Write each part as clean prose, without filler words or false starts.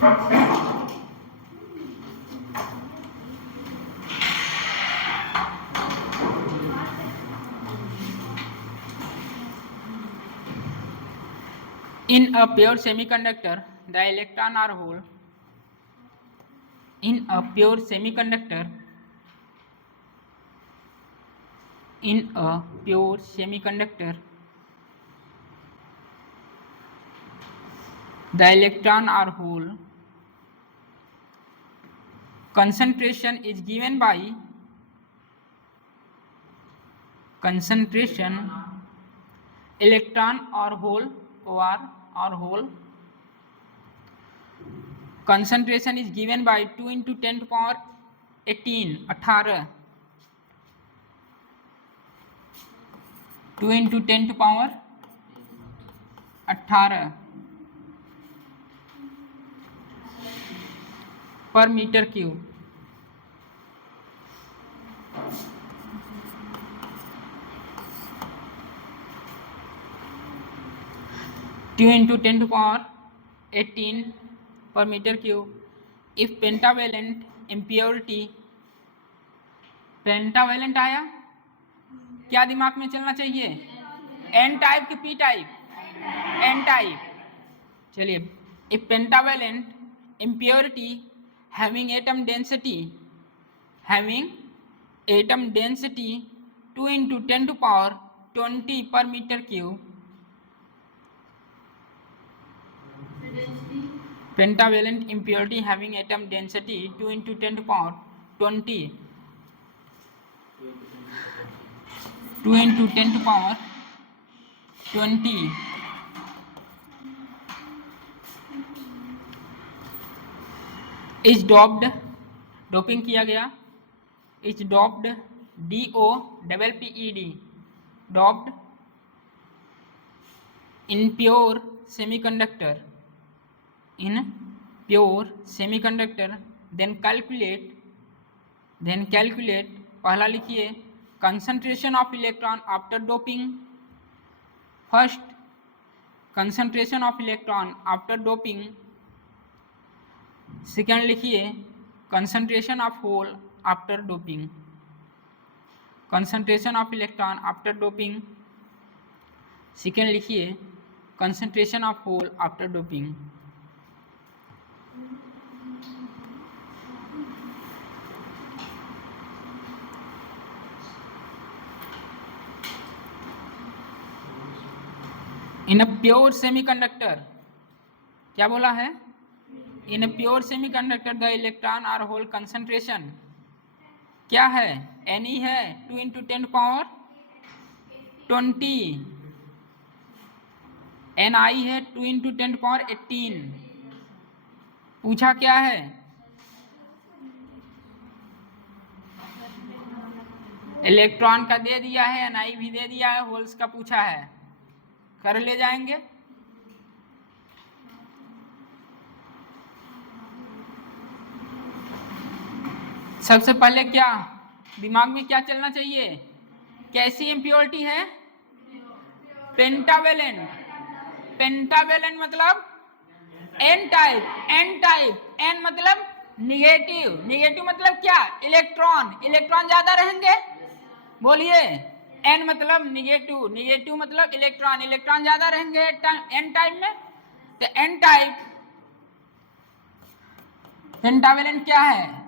In a pure semiconductor, the electron or hole. In a pure semiconductor, the electron or hole concentration is given by electron or hole concentration is given by 2 into 10 to power 18 2 into 10 to power 18 per meter cube. Two into 10 to power 18 per meter cube. If pentavalent impurity, pentavalent आया, क्या दिमाग में चलना चाहिए? N type की p type? N type. चलिए, if pentavalent impurity having atom density 2 into 10 to power 20 per meter cube. Pentavalent impurity having atom density 2 into 10 to power 20 2 into 10 to power 20 is doped, doping किया गया, is doped DOPPED, doped in pure semiconductor, then calculate, पहला लिखिए concentration of electron after doping. First, concentration of electron after doping. Second लिखिए concentration of hole after doping. concentration of electron after doping. Second लिखिए concentration of hole after doping. In a pure semiconductor, क्या बोला है? In a pure semiconductor the electron or hole concentration क्या है? Ne है 2 into 10 power 20, Ni है 2 into 10 power 18. पूछा क्या है? इलेक्ट्रॉन का दे दिया है, Ni भी दे दिया है, होल्स का पूछा है, कर ले जाएंगे. सबसे पहले क्या दिमाग में क्या चलना चाहिए? कैसी इम्प्योरिटी है? पेंटावेलेंट. पेंटावेलेंट मतलब एन टाइप. एन मतलब निगेटिव मतलब क्या? इलेक्ट्रॉन ज्यादा रहेंगे. बोलिए, एन मतलब निगेटिव मतलब इलेक्ट्रॉन ज्यादा रहेंगे एन टाइप में. तो एन टाइप पेंटावेलेंट क्या है?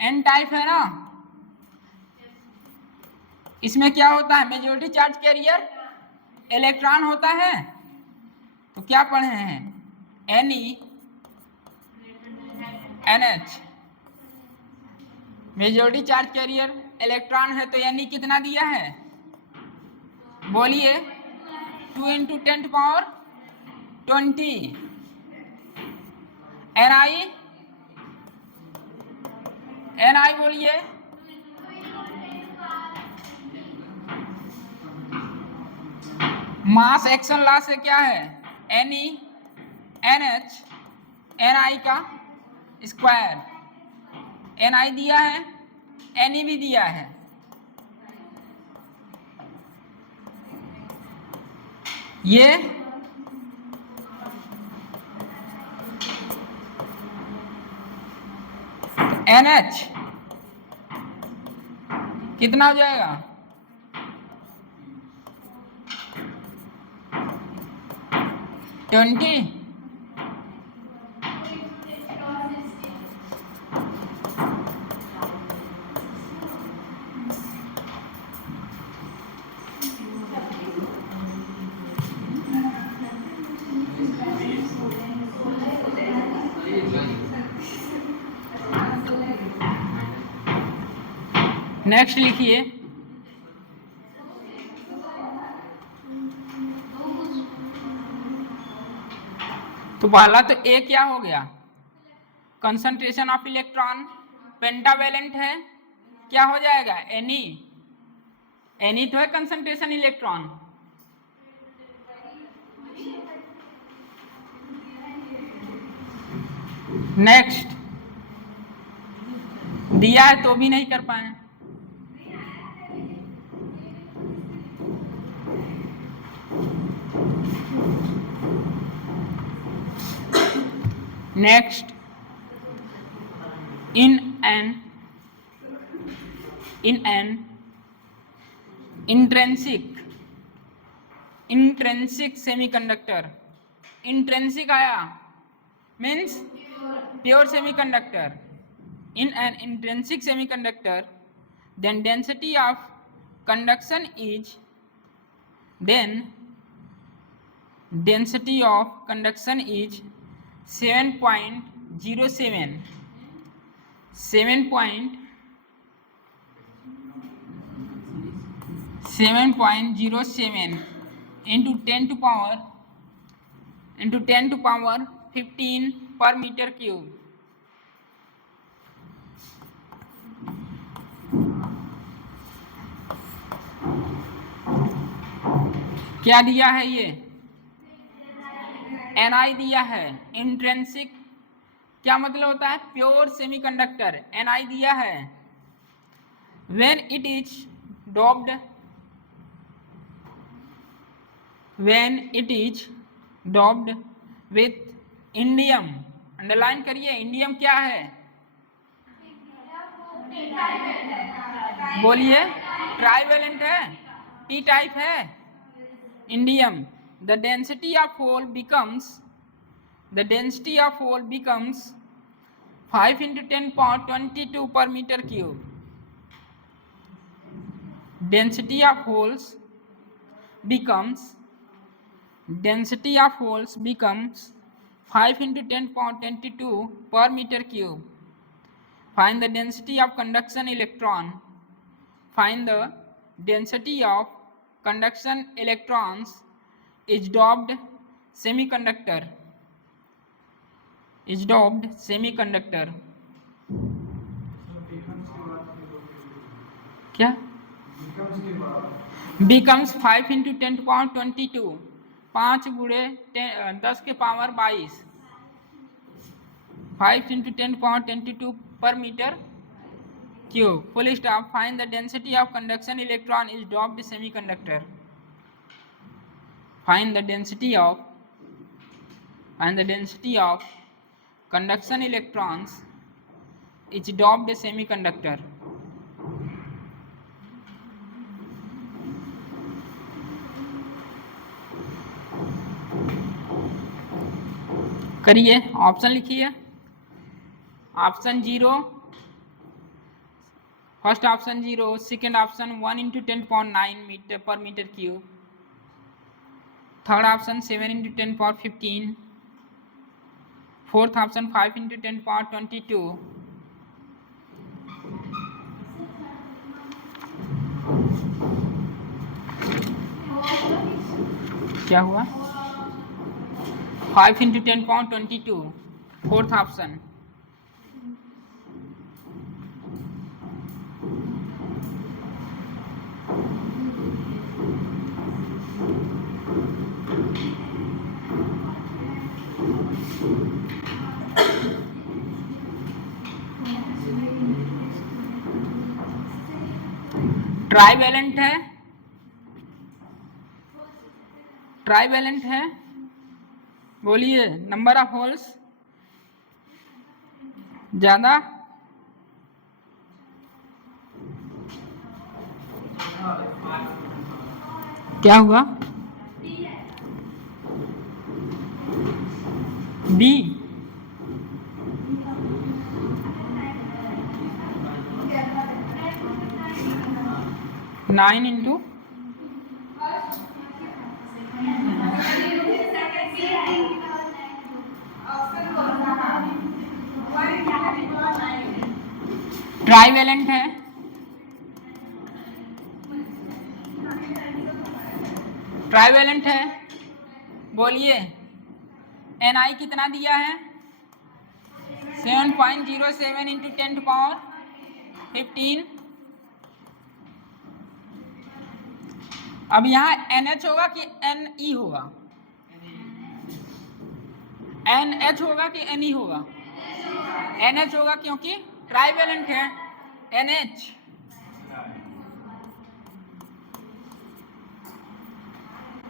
एन टाइप है ना. इसमें क्या होता है? मेजॉरिटी चार्ज कैरियर इलेक्ट्रॉन होता है. तो क्या पढ़े हैं? Ne NH majority charge carrier electron है. तो Ne कितना दिया है? बोलिए, 2 into 10 to power 20. Ni बोलिए, मास एक्शन लॉ से क्या है? Ne NH Ni का स्क्वायर. Ni दिया है, Ne भी दिया है. ये NH कितना हो जाएगा? 20। नेक्स्ट लिखिए, तो पहला तो ए क्या हो गया? कंसंट्रेशन ऑफ इलेक्ट्रॉन, पेंटावेलेंट है, क्या हो जाएगा? एनी। एनी तो है कंसंट्रेशन इलेक्ट्रॉन। नेक्स्ट दिया है तो भी नहीं कर पाए। Next, in an intrinsic semiconductor, intrinsic आया means pure semiconductor, in an intrinsic semiconductor then density of conduction is 7.07 7.07 into 10 to power 15 per meter cube। क्या दिया है? ये Ni दिया है। इंट्रेंसिक क्या मतलब होता है? Pure semiconductor. Ni दिया है। when it is doped with indium, underline करिए, इंडियम क्या है? बोलिए, ट्राइवेलेंट है, पी टाइप है indium. the density of hole becomes 5 into 10 power 22 per meter cube। density of holes becomes 5 into 10 power 22 per meter cube। find the density of conduction electron, find the density of conduction electrons is doped semiconductor, क्या becomes 5 into 10 to power 22, 5 गुणे 10 के power 22, 5 into 10 power 22 per meter cube। full stop। find the density of conduction electron is doped semiconductor, find the density of conduction electrons is doped semiconductor। करिए, option लिखिए। Option 0, first option 0, second option 1 into 10.9 metre पर metre cube, third option 7 into 10 power 15, fourth option 5 into 10 power 22, क्या हुआ? 5 into 10 power 22, fourth option. Trivalent है, बोलिए, number of holes ज्यादा क्या हुआ? बी। 9 इंटू ट्राइवेलेंट है, ट्राइवेलेंट है। बोलिए NI कितना दिया है? 7.07 इंटू 10⁻15। अब यहाँ NH होगा कि NE होगा? NH होगा कि NE होगा? NH होगा क्योंकि ट्राइवेलेंट है। NH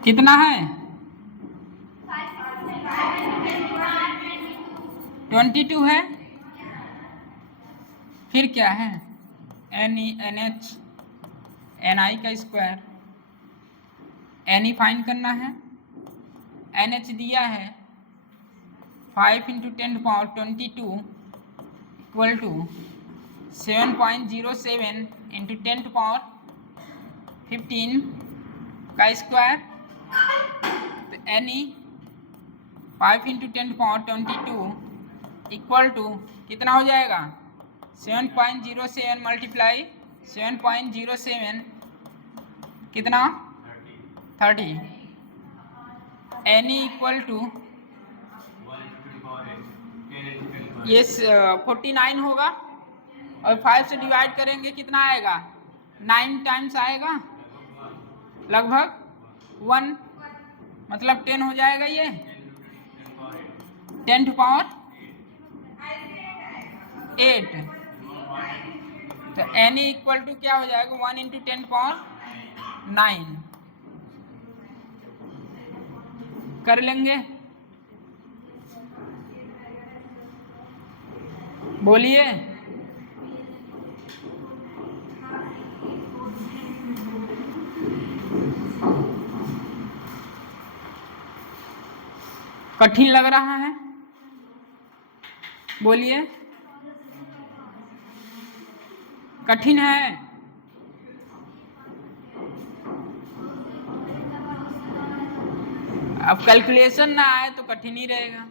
कितना है? 22 है। फिर क्या है? NH NI का स्क्वायर। NE फाइंड करना है। NH दिया है 5 इंटू 10⁻22 इक्वल टू 7.07 इंटू 10⁻15 का स्क्वायर। तो NE 5 इंटू 10⁻22 इक्वल टू कितना हो जाएगा? 7.07 मल्टीप्लाई 7.07 कितना? 30। NE इक्वल टू ये 49 होगा और 5 से डिवाइड करेंगे कितना आएगा? 9 टाइम्स आएगा, लगभग 1, मतलब 10 हो जाएगा। ये 10⁻8। तो NE इक्वल टू क्या हो जाएगा? 1 इंटू 10⁻9 कर लेंगे। बोलिए कठिन लग रहा है? बोलिए कठिन है? अब कैलकुलेशन ना आए तो कठिन ही रहेगा।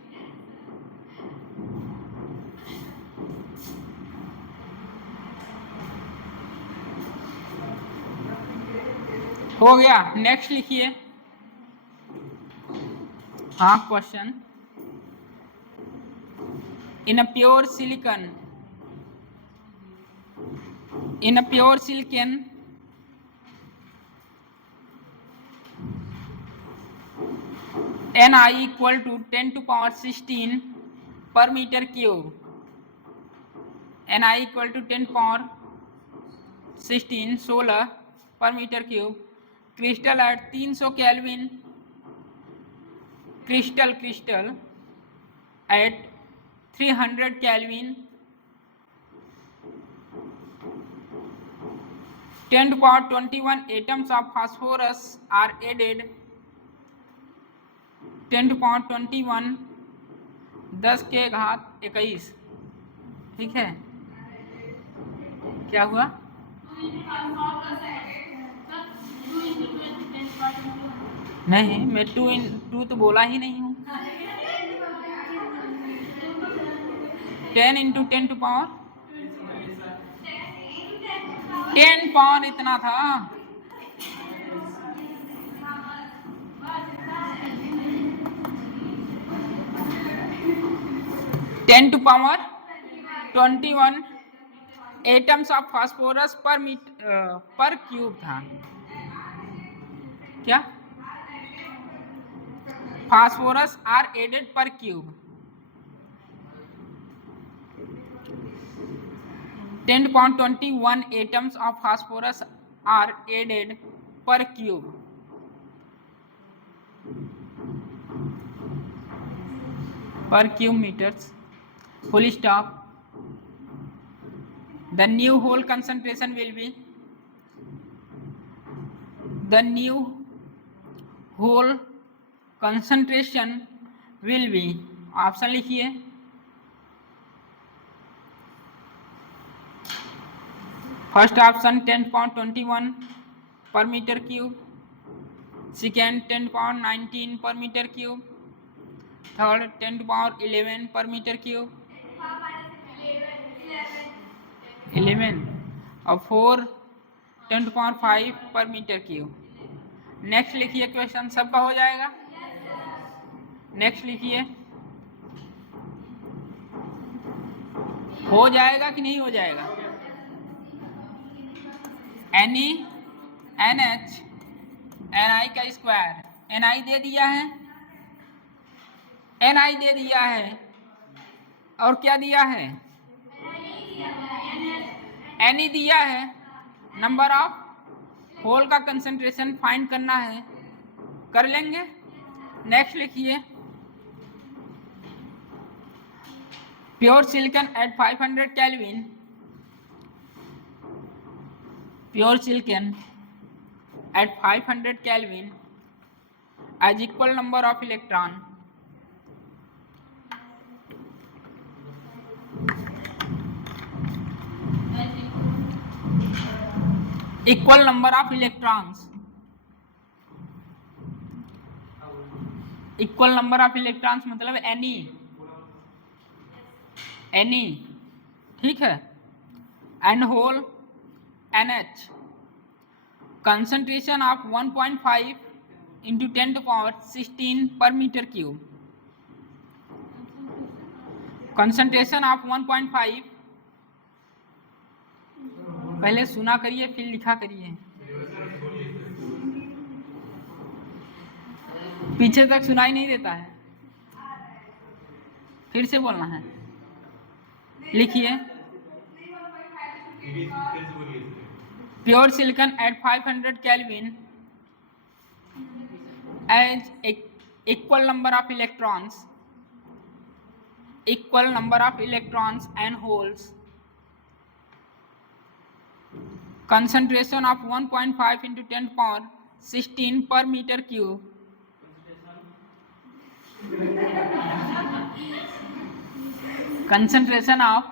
हो गया, नेक्स्ट लिखिए। हाँ, question. In a pure silicon Ni equal to 10⁻16 per metre cube. Ni equal to 10⁻16 per metre cube. Crystal at 300 kelvin, crystal at 300 kelvin 10⁻21 atoms of phosphorus are added। 10⁻21 10⁻21। ठीक है, क्या हुआ? नहीं, मैं 2 तो बोला ही नहीं हूँ। 10 इंटू 10 पावर इतना था। Ten to power 21 atoms of phosphorus per cube था। क्या? Phosphorus are added per cube. 10⁻21 atoms of phosphorus are added per cube। per cube meters। Full stop। The new hole concentration will be hole concentration will be, option लिखिए। First option 10.21 per metre cube, second 10.19 पर metre cube, third 10 पर metre cube 11, और 4 10.5 पर metre cube. Next लिखिए, question सबका हो जाएगा। Next लिखिए, हो जाएगा कि नहीं हो जाएगा। एनी NH NI का स्क्वायर, NI दे दिया है, NI दे दिया है, और क्या दिया है, NE दिया है। नंबर ऑफ होल का कंसंट्रेशन फाइंड करना है, कर लेंगे। नेक्स्ट लिखिए, pure silicon at 500 kelvin, pure silicon at 500 Kelvin as equal number of electron, equal number of electrons, equal number of electrons मतलब Ne, ठीक है, and whole NH, concentration of 1.5 into 10 to power 16 per meter cube, concentration of 1.5, पहले सुना करिए फिर लिखा करिए, पीछे तक सुनाई नहीं देता है, फिर से बोलना है। लिखिए, pure silicon at 500 Kelvin as equal number of electrons, equal number of electrons and holes, concentration of 1.5 into 10 power 16 per meter cube, concentration of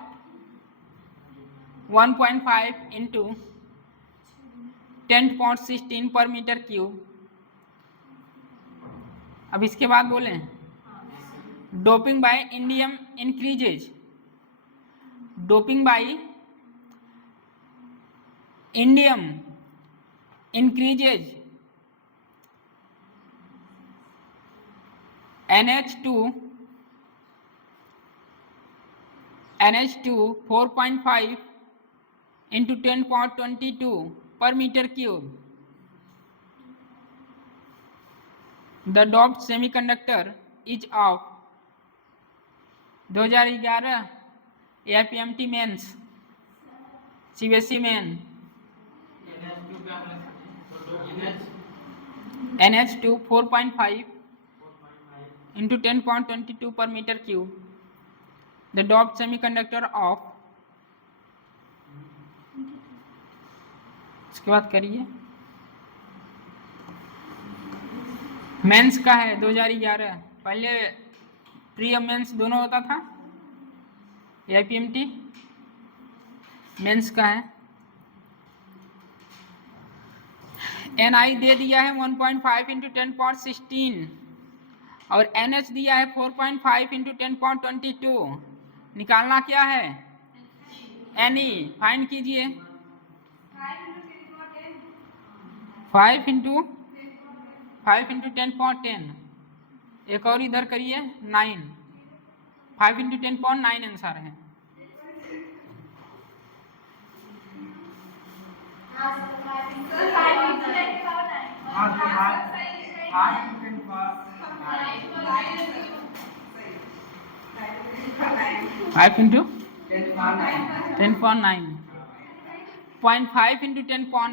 1.5 into 10.16 पर मीटर क्यूब। अब इसके बाद बोलें, doping by indium increases, doping by indium increases NH2 4.5 into 10.22 per meter cube. The doped semiconductor is of 2011 APMT mains, CBSE main, NH2 4.5 into 10.22 per meter cube. The doped semiconductor of, इसके बाद करिए, mains का है 2011, पहले pre और mains दोनों होता था, APMT मेंस का है। NI दे दिया है 1.5 इंटू 10.16 और NH दिया है 4.5 इंटू 10.22। निकालना क्या है, NE फाइंड कीजिए। 5 इंटू 10.10, एक और इधर करिए 9, 5 इंटू 10.9 आंसर है। फाइव इंटू 10.9, 0.5 इंटू 10.10,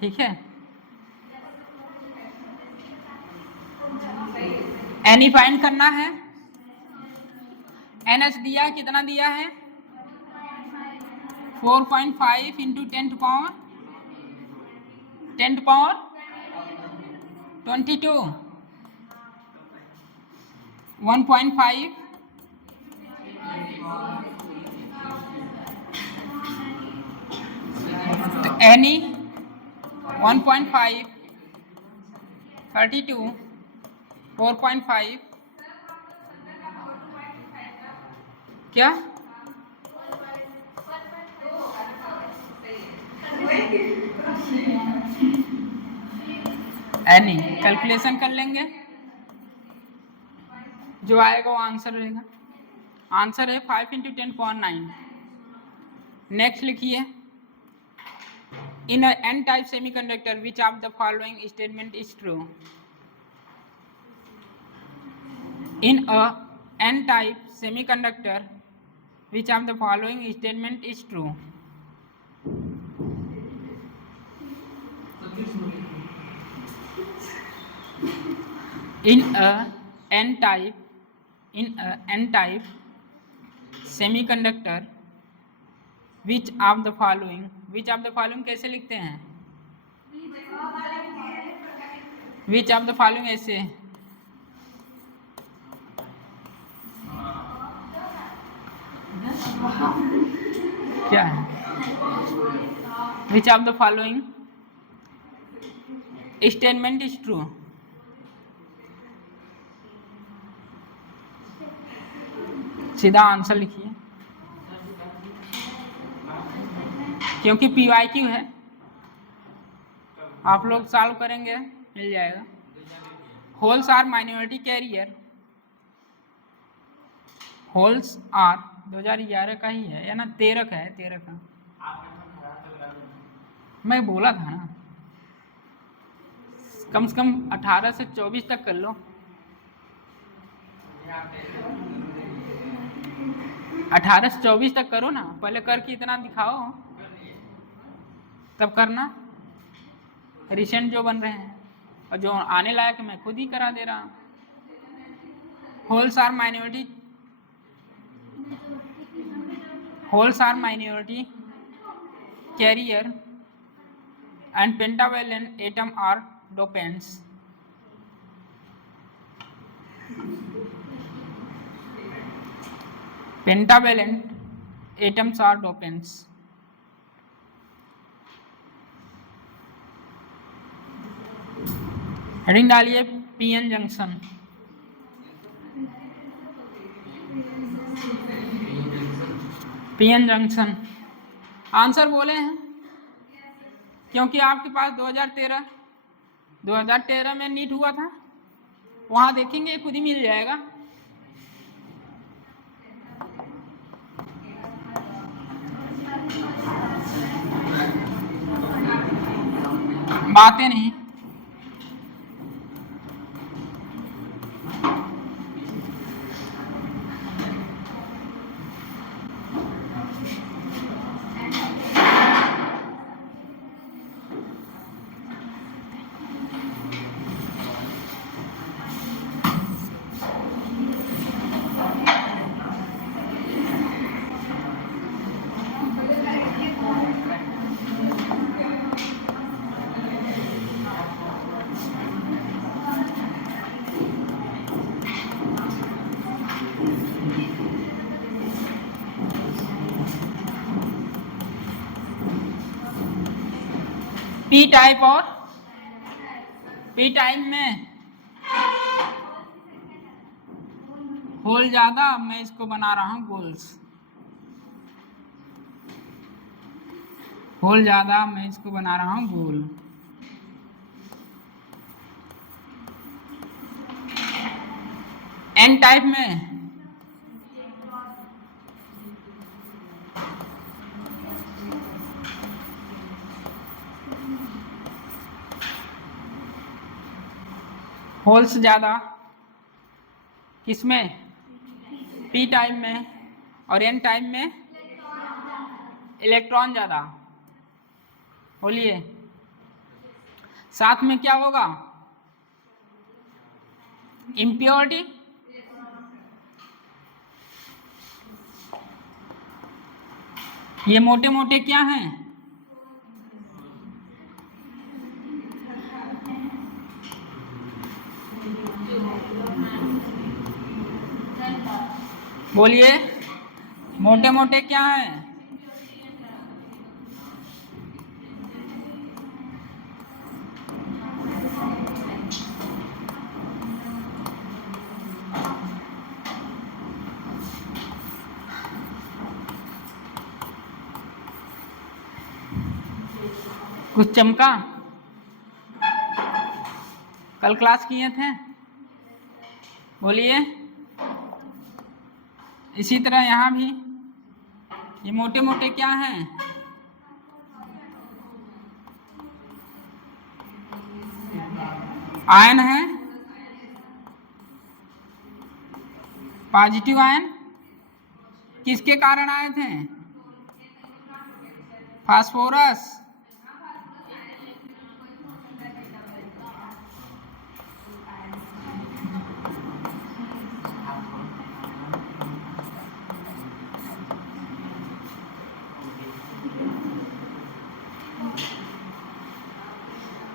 ठीक है। NE फाइंड करना है। NH दिया है, कितना दिया है 4.5 इंटू 10 टू पावर 22, 1.5, तो any 1.5, 32, 4.5, क्या एनी कैलकुलेशन कर लेंगे, जो आएगा वो आंसर रहेगा। आंसर है 5 × 10⁹। नेक्स्ट लिखिए, in n type semiconductor which of the following statement is true. In a n type semiconductor which of the following statement is true. In a n-type semiconductor, which of the following कैसे लिखते हैं? which of the following ऐसे क्या है? which of the following statement is true? सीधा answer लिखिए, क्योंकि PYQ है, आप लोग सॉल्व करेंगे मिल जाएगा। Holes are minority carrier, holes are 2011 का ही है या ना 13 का है, 13 का मैं बोला था ना, कम से कम 18 से 24 तक कर लो। 18 से 24 तक करो ना, पहले करके इतना दिखाओ तब करना। रिसेंट जो बन रहे हैं और जो आने लायक मैं खुद ही करा दे रहा हूँ। Holes are minority carrier and pentavalent atom are dopants. Pentavalent atoms are dopants. Heading डालिए PN junction. PN junction answer बोले हैं, क्योंकि आपके पास 2013 में नीट हुआ था, वहां देखेंगे खुद ही मिल जाएगा। बातें नहीं, पी टाइप और पी टाइप में होल ज्यादा, मैं इसको बना रहा हूं गोल्स। होल ज्यादा, मैं इसको बना रहा हूं गोल। एन टाइप में होल्स ज्यादा, किसमें? पी टाइप में। और एन टाइप में इलेक्ट्रॉन ज्यादा। बोलिए साथ में क्या होगा? इम्प्योरिटी, ये मोटे मोटे क्या हैं? बोलिए, मोटे मोटे क्या हैं? कुछ चमका? कल क्लास किए थे? बोलिए। इसी तरह यहाँ भी ये मोटे मोटे क्या हैं? आयन है। पॉजिटिव आयन किसके कारण आए थे? फास्फोरस।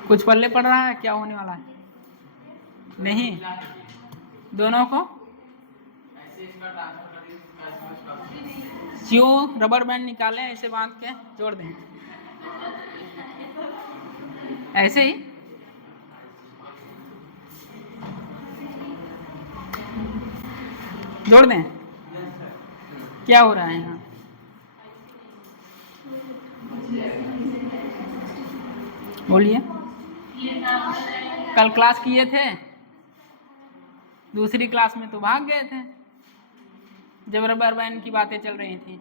कुछ पल्ले पड़ रहा है? क्या होने वाला है? नहीं, दोनों को क्यों रबर बैंड निकालें, ऐसे बांध के जोड़ दें, ऐसे ही। जोड़ दें। क्या हो रहा है यहाँ? बोलिए। कल क्लास किए थे? दूसरी क्लास में तो भाग गए थे जब रबर बैंड की बातें चल रही थी।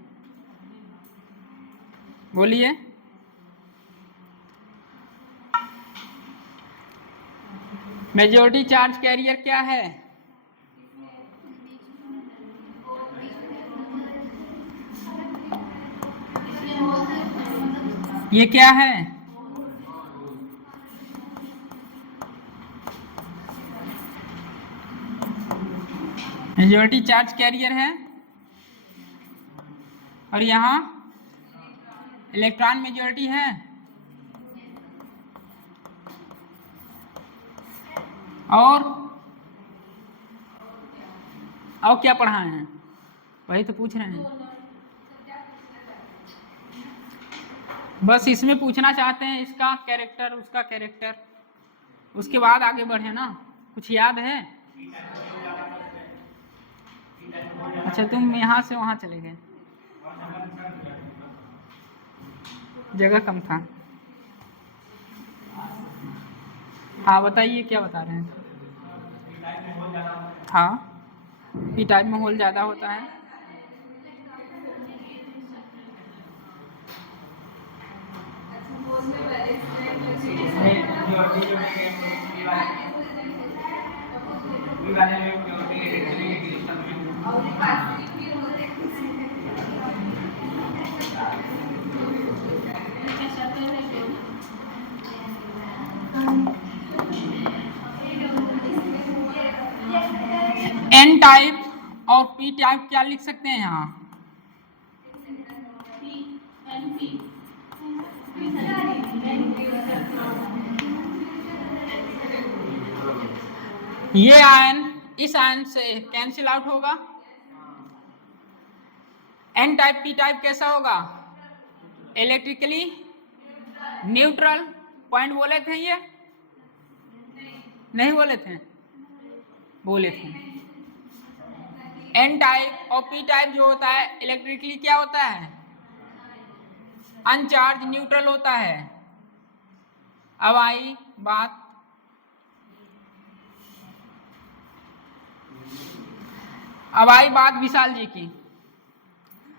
बोलिए। मेजॉरिटी चार्ज कैरियर क्या है? ये क्या है? मेजॉरिटी चार्ज कैरियर है। और यहाँ इलेक्ट्रॉन मेजॉरिटी है। और क्या पढ़ाए हैं? वही तो पूछ रहे हैं। बस इसमें पूछना चाहते हैं इसका कैरेक्टर, उसका कैरेक्टर, उसके बाद आगे बढ़े ना। कुछ याद है? अच्छा, तुम यहाँ से वहाँ चले गए, जगह कम था। हाँ बताइए, क्या बता रहे हैं? हाँ, पी टाइप में होल ज़्यादा होता है। एन टाइप और पी टाइप क्या लिख सकते हैं यहाँ? ये आयन इस आयन से कैंसिल आउट होगा। एन टाइप पी टाइप कैसा होगा? Electrically neutral. पॉइंट बोले थे ये? नहीं बोले थे? बोले थे। एन टाइप और पी टाइप जो होता है इलेक्ट्रिकली क्या होता है? अनचार्ज न्यूट्रल होता है। अब आई बात विशाल जी की।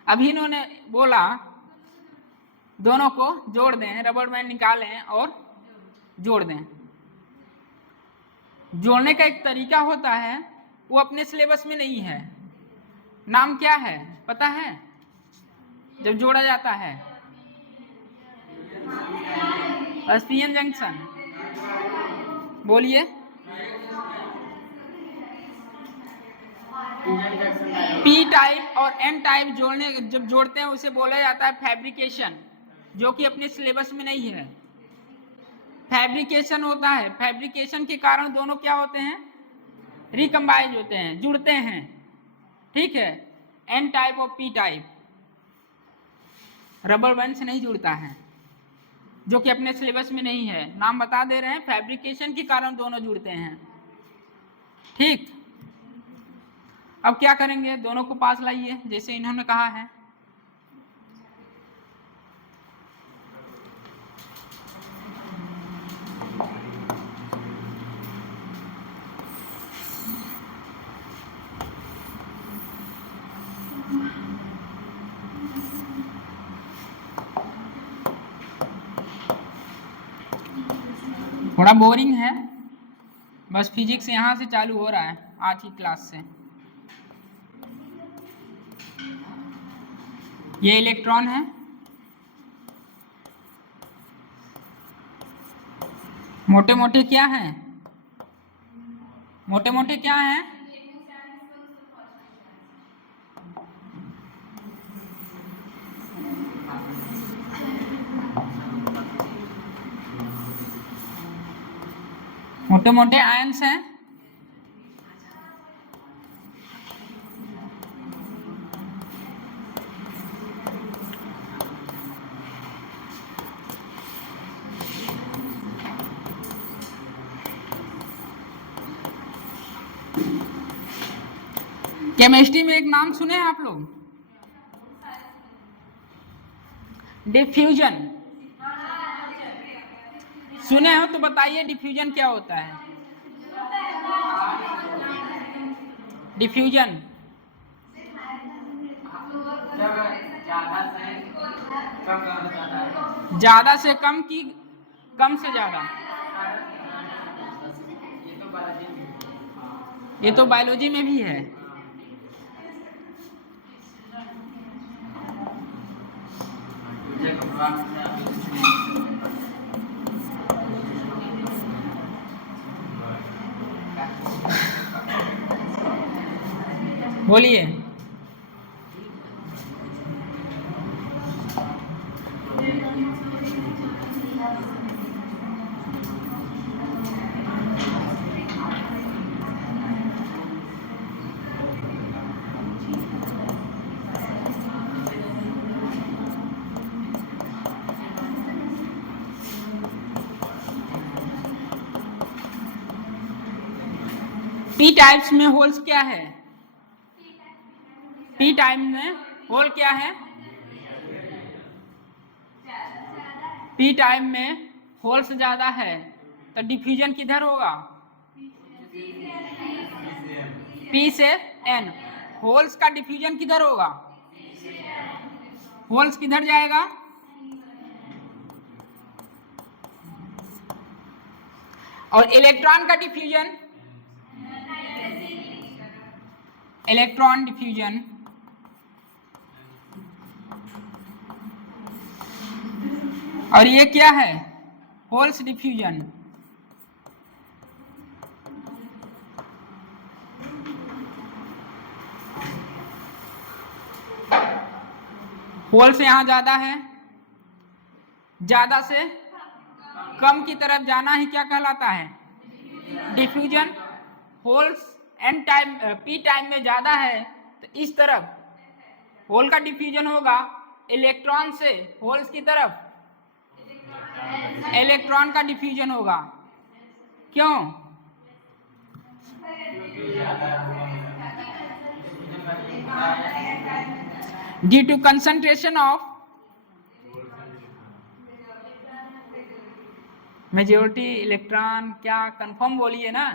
अभी इन्होंने बोला दोनों को जोड़ दें, रबर बैंड निकालें और जोड़ दें। जोड़ने का एक तरीका होता है, वो अपने सिलेबस में नहीं है। नाम क्या है पता है जब जोड़ा जाता है? ESPN junction. बोलिए। पी टाइप और एन टाइप जब जोड़ते हैं उसे बोला जाता है फैब्रिकेशन, जो कि अपने सिलेबस में नहीं है। फैब्रिकेशन होता है, फैब्रिकेशन के कारण दोनों क्या होते हैं? रिकम्बाइज होते हैं, जुड़ते हैं। ठीक है, एन टाइप और पी टाइप रबर बैंड से नहीं जुड़ता है, जो कि अपने सिलेबस में नहीं है। नाम बता दे रहे हैं, फैब्रिकेशन के कारण दोनों जुड़ते हैं। ठीक, अब क्या करेंगे, दोनों को पास लाइए जैसे इन्होंने कहा है। थोड़ा बोरिंग है, बस फिजिक्स यहाँ से चालू हो रहा है आज की क्लास से। ये इलेक्ट्रॉन है, मोटे मोटे क्या हैं, मोटे मोटे क्या हैं, मोटे मोटे आयंस हैं। केमिस्ट्री में एक नाम सुने हैं आप लोग, डिफ्यूजन। सुने हो तो बताइए डिफ्यूजन क्या होता है। डिफ्यूजन ज्यादा से कम की कम से ज्यादा। ये तो बायोलॉजी में भी है। बोलिए। पी टाइप्स में होल्स क्या है, पी टाइप में होल क्या है, पी टाइप में होल्स ज्यादा है तो डिफ्यूजन किधर होगा, पी से एन। होल्स का डिफ्यूजन किधर होगा, होल्स किधर जाएगा, और इलेक्ट्रॉन का डिफ्यूजन, इलेक्ट्रॉन डिफ्यूजन और ये क्या है, होल्स डिफ्यूजन। होल्स यहाँ ज्यादा है, ज्यादा से कम की तरफ जाना ही क्या कहलाता है, diffusion. Holes n time p time में ज्यादा है तो इस तरफ होल का डिफ्यूजन होगा, इलेक्ट्रॉन से होल्स की तरफ इलेक्ट्रॉन का डिफ्यूजन होगा। क्यों, due to concentration of majority electron. क्या कंफर्म बोलिए ना,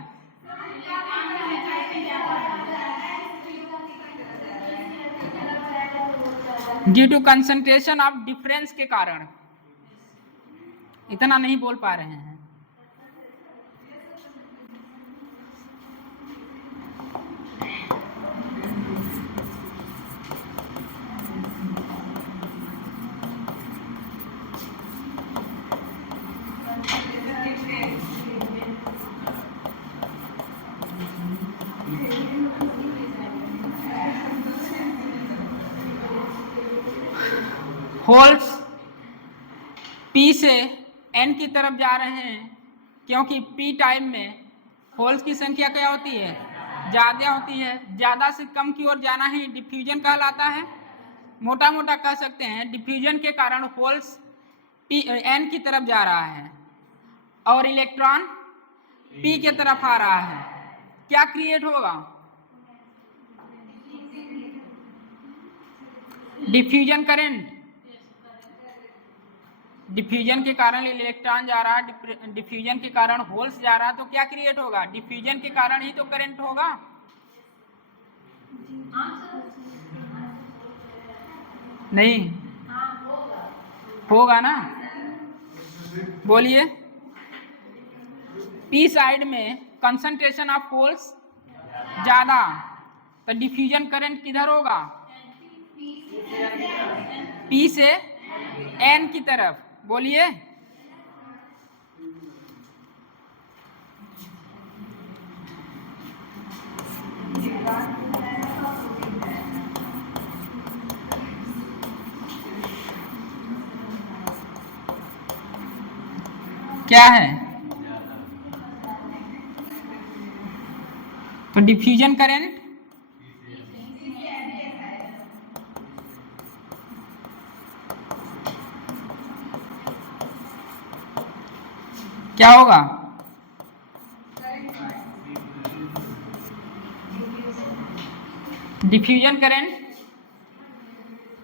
due to concentration of difference के कारण। इतना नहीं बोल पा रहे हैं। होल्स पी से एन की तरफ जा रहे हैं क्योंकि पी टाइम में होल्स की संख्या क्या होती है, ज़्यादा होती है, ज़्यादा से कम की ओर जाना ही डिफ्यूजन कहलाता है। मोटा मोटा कह सकते हैं डिफ्यूजन के कारण होल्स एन की तरफ जा रहा है और इलेक्ट्रॉन पी के तरफ आ रहा है। क्या क्रिएट होगा? Diffusion current. डिफ्यूजन के कारण इलेक्ट्रॉन जा रहा है, डिफ्यूजन के कारण होल्स जा रहा है, तो क्या क्रिएट होगा? डिफ्यूजन के कारण ही तो करंट होगा। नहीं होगा ना? बोलिए। पी साइड में कंसंट्रेशन ऑफ होल्स ज्यादा, तो डिफ्यूजन करंट किधर होगा? पी से एन की तरफ। बोलिए। क्या है? तो डिफ्यूजन करंट क्या होगा? डिफ्यूजन करंट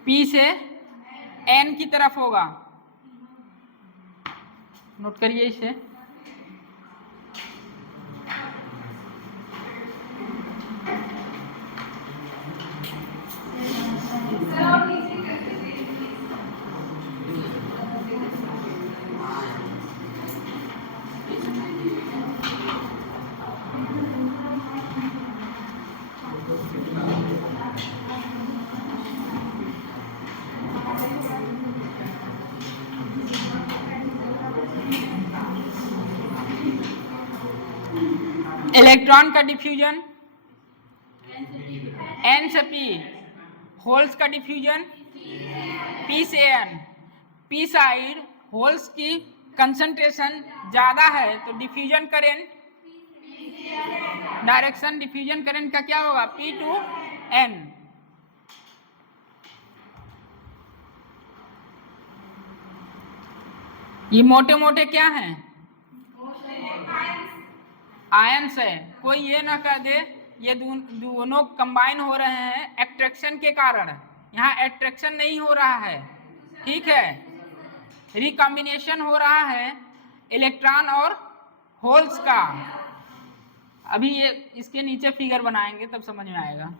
पी से एन की तरफ होगा। नोट करिए इसे। इलेक्ट्रॉन का डिफ्यूजन एन से पी, होल्स का डिफ्यूजन पी से एन। पी साइड होल्स की कंसंट्रेशन ज्यादा है तो diffusion current, direction diffusion current का क्या होगा? P to n. ये मोटे मोटे क्या हैं? आयंस है। कोई ये ना कह दे ये दोनों कंबाइन हो रहे हैं एट्रैक्शन के कारण। यहाँ एट्रैक्शन नहीं हो रहा है, ठीक है, रिकॉम्बिनेशन हो रहा है इलेक्ट्रॉन और होल्स का। अभी ये इसके नीचे फिगर बनाएंगे तब समझ में आएगा।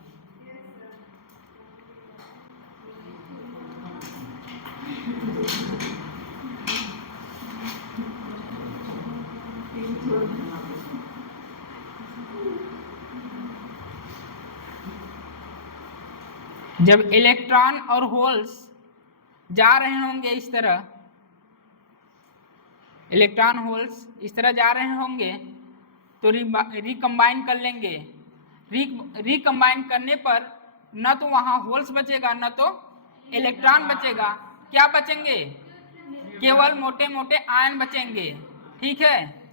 जब इलेक्ट्रॉन और होल्स जा रहे होंगे इस तरह, इलेक्ट्रॉन होल्स इस तरह जा रहे होंगे तो रिकम्बाइन कर लेंगे। रिकम्बाइन करने पर न तो वहां होल्स बचेगा न तो इलेक्ट्रॉन बचेगा। क्या बचेंगे? केवल मोटे मोटे आयन बचेंगे, ठीक है।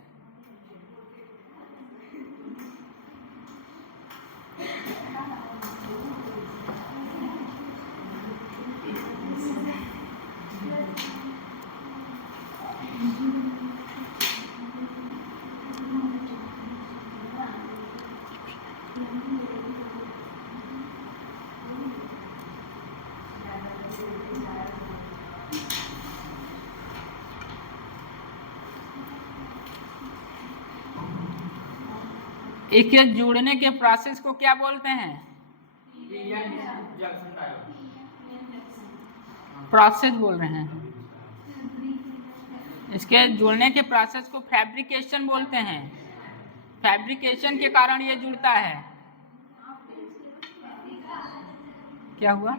इसके जुड़ने के प्रोसेस को क्या बोलते हैं? प्रोसेस बोल रहे हैं। इसके जुड़ने के प्रोसेस को फैब्रिकेशन बोलते हैं। फैब्रिकेशन के कारण ये जुड़ता है। क्या हुआ?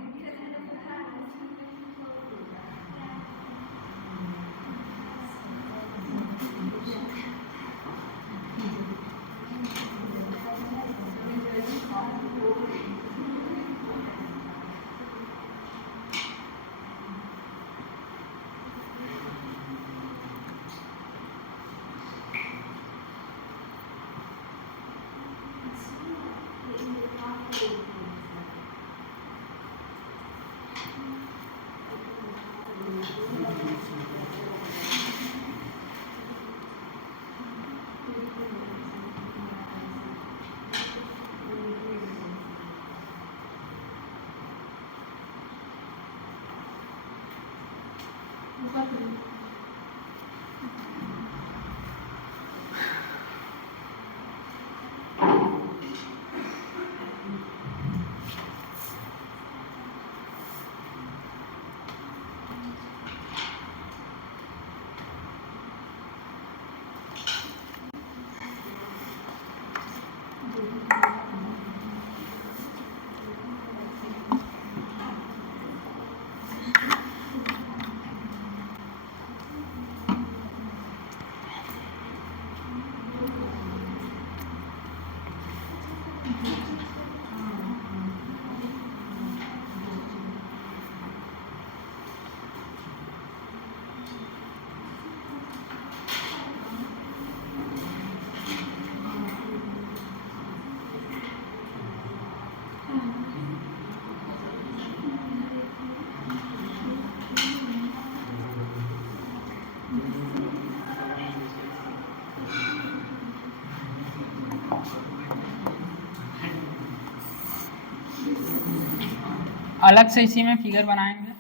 अलग से इसी में फिगर बनाएंगे।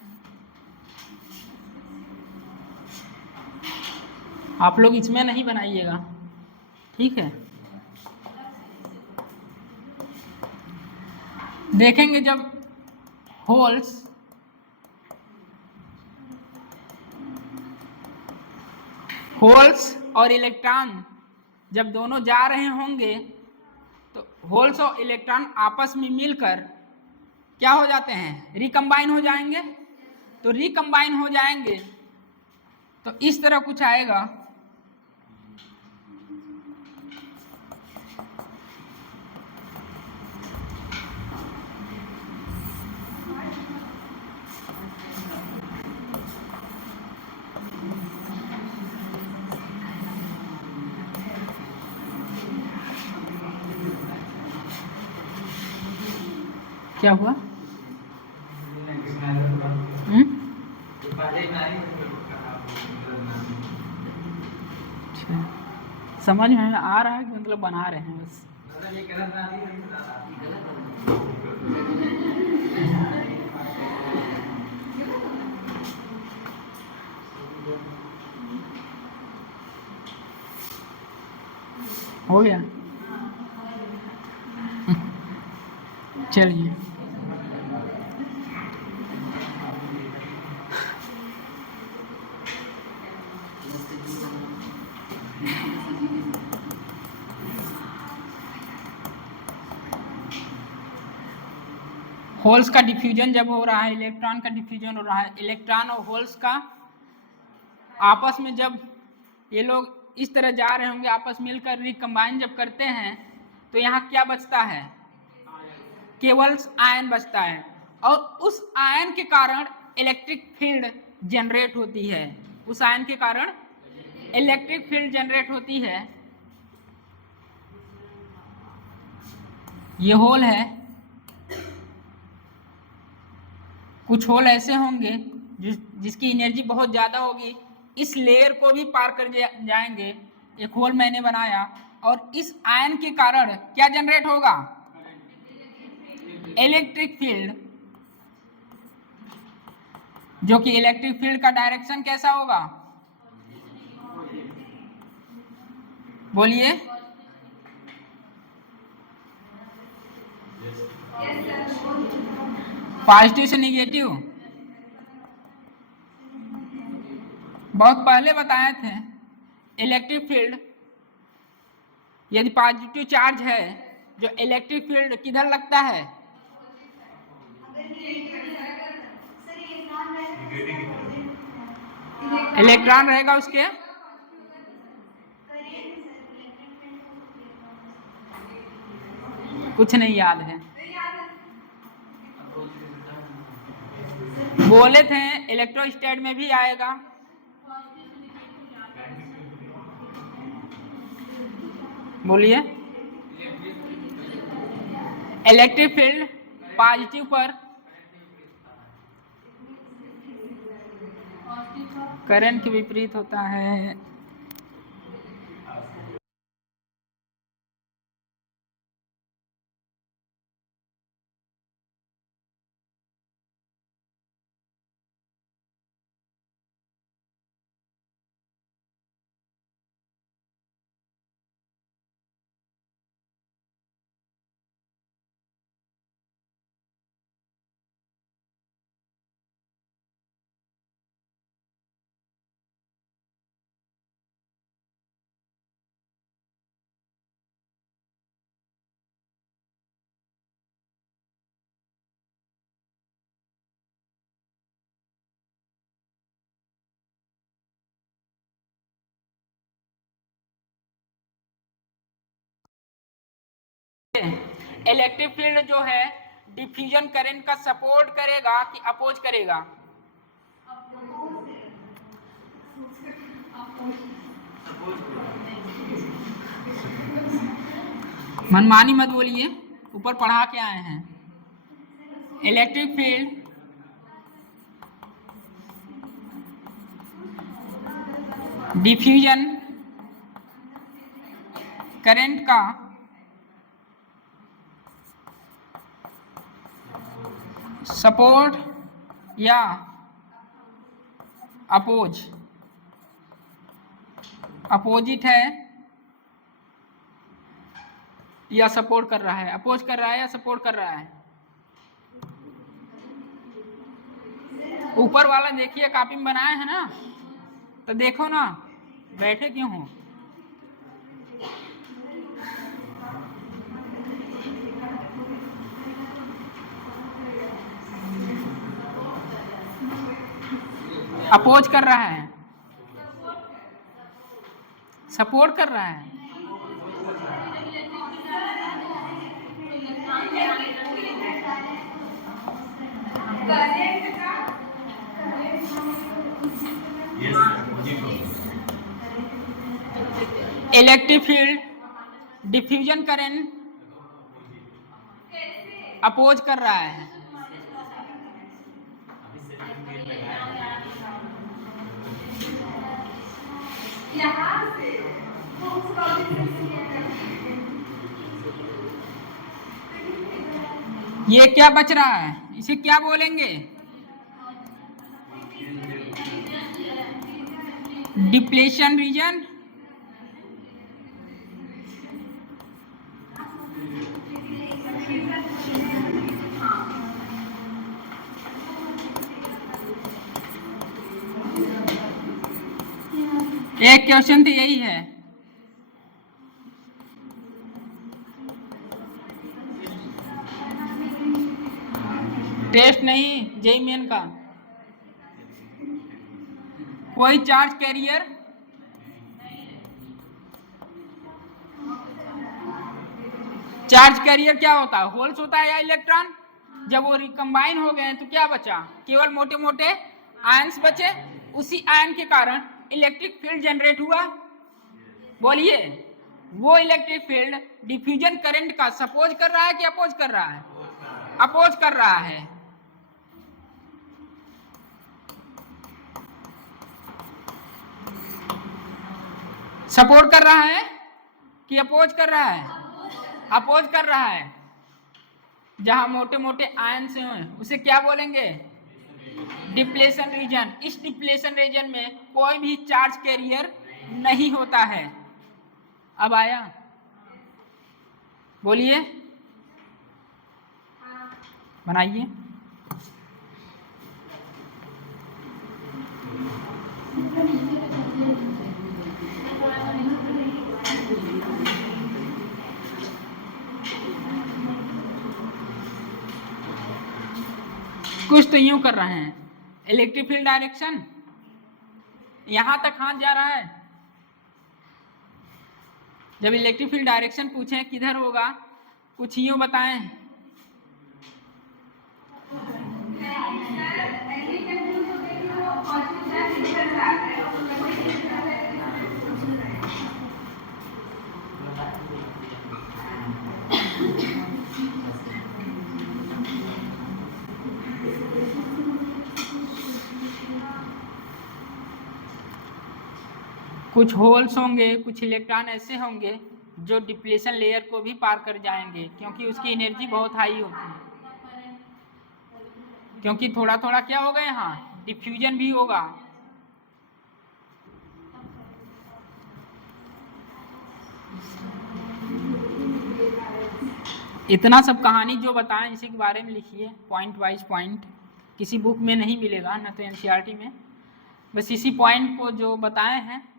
आप लोग इसमें नहीं बनाइएगा, ठीक है। देखेंगे जब होल्स और इलेक्ट्रॉन जब दोनों जा रहे होंगे तो होल्स और इलेक्ट्रॉन आपस में मिलकर क्या हो जाते हैं, रिकम्बाइन हो जाएंगे। तो रिकम्बाइन हो जाएंगे तो इस तरह कुछ आएगा। क्या हुआ? समझ में आ रहा है कि मतलब बना रहे हैं बस। हो गया, चलिए। होल्स का डिफ्यूजन जब हो रहा है, इलेक्ट्रॉन का डिफ्यूजन हो रहा है, इलेक्ट्रॉन और होल्स का आपस में जब ये लोग इस तरह जा रहे होंगे, आपस मिलकर रिकम्बाइन जब करते हैं तो यहाँ क्या बचता है, केवल आयन बचता है। और उस आयन के कारण इलेक्ट्रिक फील्ड जनरेट होती है। उस आयन के कारण इलेक्ट्रिक फील्ड जनरेट होती है। ये होल है। कुछ होल ऐसे होंगे जिसकी एनर्जी बहुत ज़्यादा होगी, इस लेयर को भी पार कर जाएंगे। एक होल मैंने बनाया और इस आयन के कारण क्या जनरेट होगा, इलेक्ट्रिक फील्ड, जो कि इलेक्ट्रिक फील्ड का डायरेक्शन कैसा होगा, बोलिए। पॉजिटिव से निगेटिव, बहुत पहले बताए थे। इलेक्ट्रिक फील्ड यदि पॉजिटिव चार्ज है, जो इलेक्ट्रिक फील्ड किधर लगता है, इलेक्ट्रॉन रहेगा उसके, कुछ नहीं याद है, बोले थे इलेक्ट्रोस्टैट में भी आएगा। बोलिए। इलेक्ट्रिक फील्ड पॉजिटिव पर करंट के विपरीत होता है। इलेक्ट्रिक फील्ड जो है डिफ्यूजन करंट का सपोर्ट करेगा कि अपोज करेगा? मनमानी मत बोलिए, ऊपर पढ़ा के आए हैं। इलेक्ट्रिक फील्ड डिफ्यूजन करंट का सपोर्ट या अपोजिट है या सपोर्ट कर रहा है? अपोज कर रहा है या सपोर्ट कर रहा है? ऊपर वाला देखिए, कॉपी में बनाए हैं ना, तो देखो ना, बैठे क्यों हो? अपोज कर रहा है, सपोर्ट कर रहा है? Electric field diffusion current oppose कर रहा है। ये क्या बच रहा है, इसे क्या बोलेंगे? Depletion region. एक क्वेश्चन तो यही है। टेस्ट नहीं, जेईई मेन का। कोई चार्ज कैरियर क्या होता है? होल्स होता है या इलेक्ट्रॉन? जब वो रिकम्बाइन हो गए तो क्या बचा? केवल मोटे मोटे आयंस बचे। उसी आयन के कारण इलेक्ट्रिक फील्ड जनरेट हुआ। बोलिए, वो इलेक्ट्रिक फील्ड डिफ्यूजन करंट का सपोज कर रहा है कि अपोज कर रहा है? अपोज कर रहा है। सपोर्ट कर रहा है कि अपोज कर रहा है? अपोज कर रहा है। जहां मोटे मोटे आयंस हैं उसे क्या बोलेंगे? Depletion region. इस डिप्लेशन रीजन में कोई भी चार्ज कैरियर नहीं होता है। अब आया? बोलिए, बनाइए। कुछ तो यूं कर रहे हैं। इलेक्ट्रिक फील्ड डायरेक्शन यहां तक हाथ जा रहा है। जब इलेक्ट्रिक फील्ड डायरेक्शन पूछे किधर होगा, कुछ यूं बताएं। कुछ होल्स होंगे, कुछ इलेक्ट्रॉन ऐसे होंगे जो डिप्लेशन लेयर को भी पार कर जाएंगे, क्योंकि उसकी एनर्जी बहुत हाई होती है। क्योंकि थोड़ा थोड़ा क्या होगा, यहाँ डिफ्यूजन भी होगा। इतना सब कहानी जो बताएं इसी के बारे में लिखिए, पॉइंट वाइज पॉइंट। किसी बुक में नहीं मिलेगा, ना तो एनसीईआरटी में। बस इसी पॉइंट को जो बताए हैं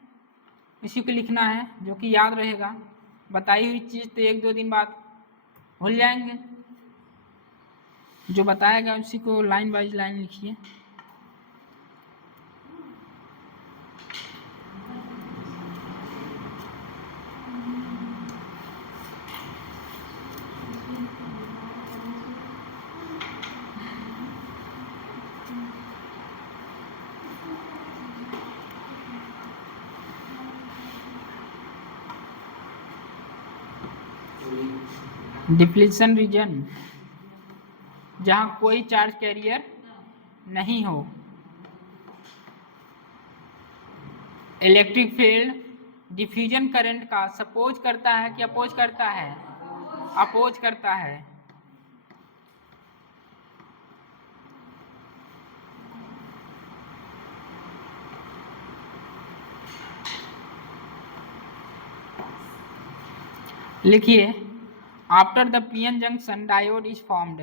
इसी को लिखना है, जो कि याद रहेगा। बताई हुई चीज़ तो 1-2 दिन बाद भूल जाएंगे। जो बताएगा उसी को लाइन बाइज लाइन लिखिए। डिप्लीशन रीजन, जहां कोई चार्ज कैरियर नहीं हो। इलेक्ट्रिक फील्ड डिफ्यूजन करंट का सपोज करता है कि अपोज करता है? अपोज करता है। लिखिए, after the PN junction diode is formed.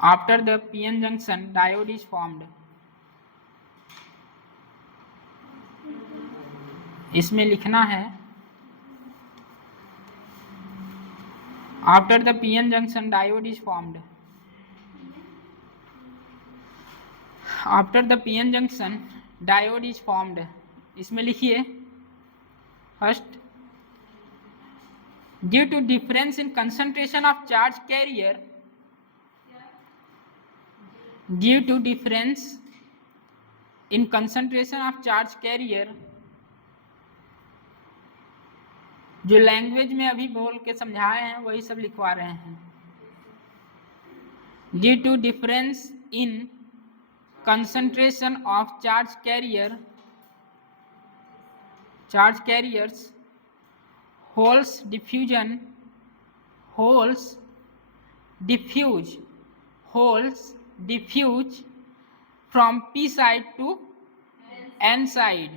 After the PN junction diode is formed. इसमें लिखना है after the PN junction diode is formed. After the PN junction diode is formed. इसमें लिखिए, first, due to difference in concentration of charge carrier, due to difference in concentration of charge carrier, जो language में अभी बोल के समझाए हैं वही सब लिखवा रहे हैं। Due to difference in concentration of charge carrier, charge carriers, holes diffusion, holes diffuse, holes diffuse from p side to n side,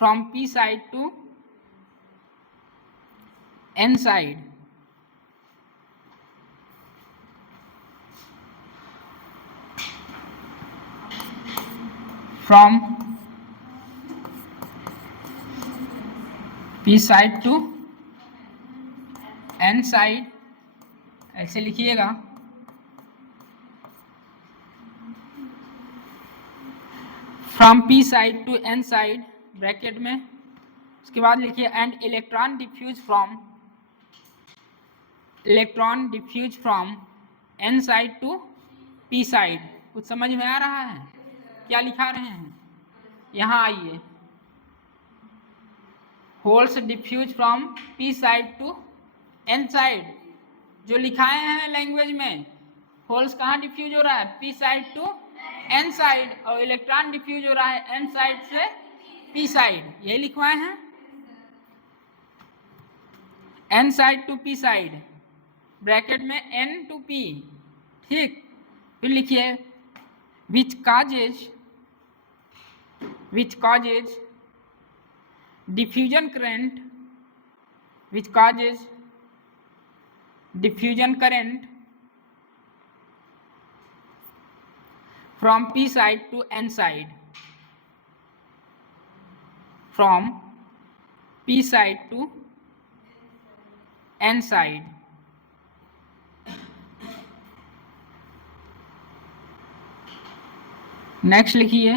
from p side to n side, from p side to n side, ऐसे लिखिएगा। From P side to N side bracket में, उसके बाद लिखिए and electron diffuse from, electron diffuse from n side to P side. कुछ समझ में आ रहा है क्या लिखा रहे हैं? यहाँ आइए, holes diffuse from P side to N side, जो लिखाए हैं लैंग्वेज में, होल्स कहाँ डिफ्यूज हो रहा है? P side to N side, और इलेक्ट्रॉन डिफ्यूज हो रहा है एन साइड से पी साइड, यही लिखवाए हैं, N side to P side bracket में एन टू पी। ठीक, फिर लिखिए which causes diffusion current, which causes diffusion current from p side to n side, from p side to n side। Next लिखिए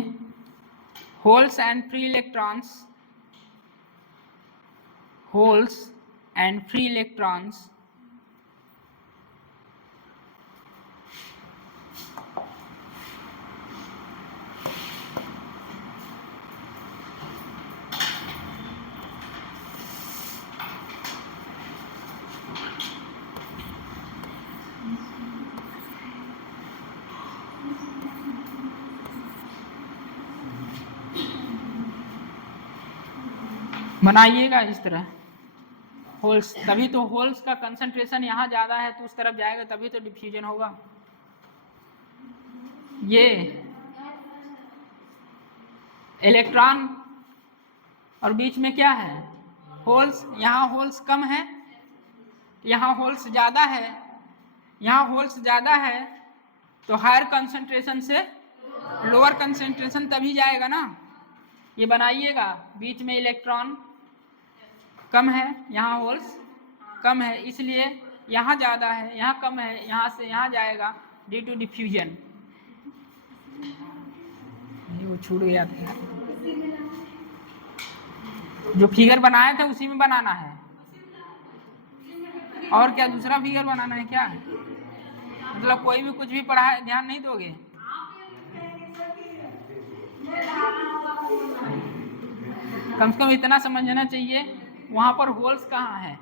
holes and free electrons, holes and free electrons बनाइएगा इस तरह holes, तभी तो holes का concentration यहाँ ज़्यादा है तो उस तरफ जाएगा, तभी तो डिफ्यूजन होगा। ये इलेक्ट्रॉन और बीच में क्या है? होल्स, यहाँ होल्स कम है, यहाँ होल्स ज़्यादा है, यहाँ होल्स ज़्यादा है तो हायर कंसंट्रेशन से लोअर कंसंट्रेशन तभी जाएगा ना। ये बनाइएगा, बीच में इलेक्ट्रॉन कम है, यहाँ होल्स कम है, इसलिए यहाँ ज़्यादा है, यहाँ कम है, यहाँ से यहाँ जाएगा ड्यू टू डिफ्यूजन। वो छूट गया था, जो फिगर बनाया था उसी में बनाना है, और क्या दूसरा फिगर बनाना है क्या? मतलब कोई भी कुछ भी पढ़ा है ध्यान नहीं दोगे? कम से कम इतना समझना चाहिए वहां पर होल्स कहाँ है?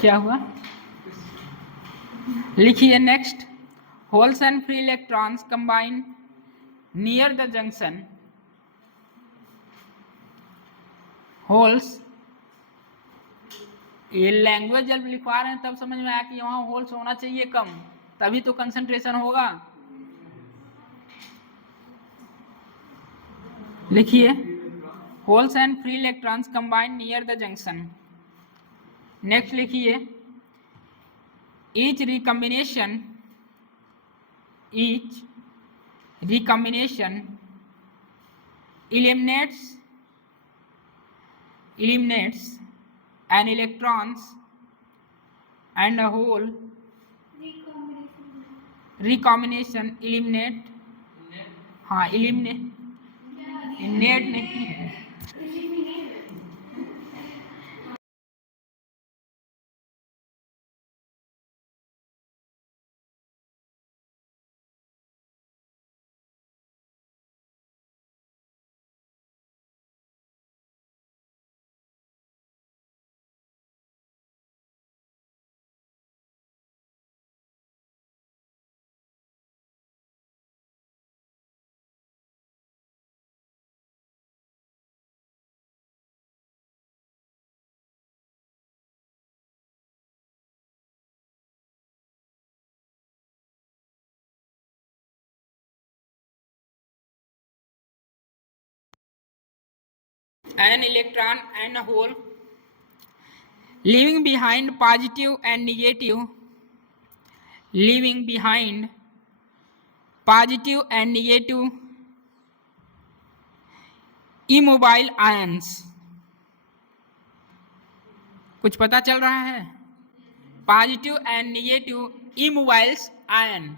क्या हुआ? लिखिए next, holes and free electrons combine near the junction. Holes, ये लैंग्वेज जब लिखवा रहे हैं तब समझ में आया कि वहाँ होल्स होना चाहिए कम, तभी तो कंसंट्रेशन होगा। लिखिए, holes and free electrons combine near the junction. Next लिखिए, each recombination eliminates an electrons and a hole. recombination eliminate, हाँ eliminate नहीं है, an electron and a hole leaving behind positive and negative immobile ions। कुछ पता चल रहा है? Positive and negative इमोबाइल्स ion,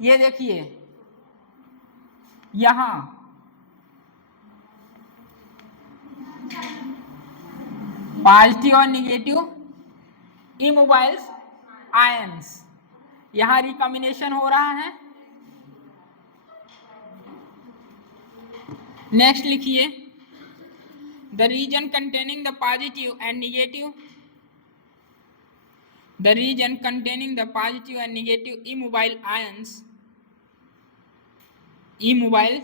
ये देखिए यहां पॉजिटिव और निगेटिव इमोबाइल्स आयंस, यहां रिकॉम्बिनेशन हो रहा है। नेक्स्ट लिखिए, the reason containing the positive and negative immobile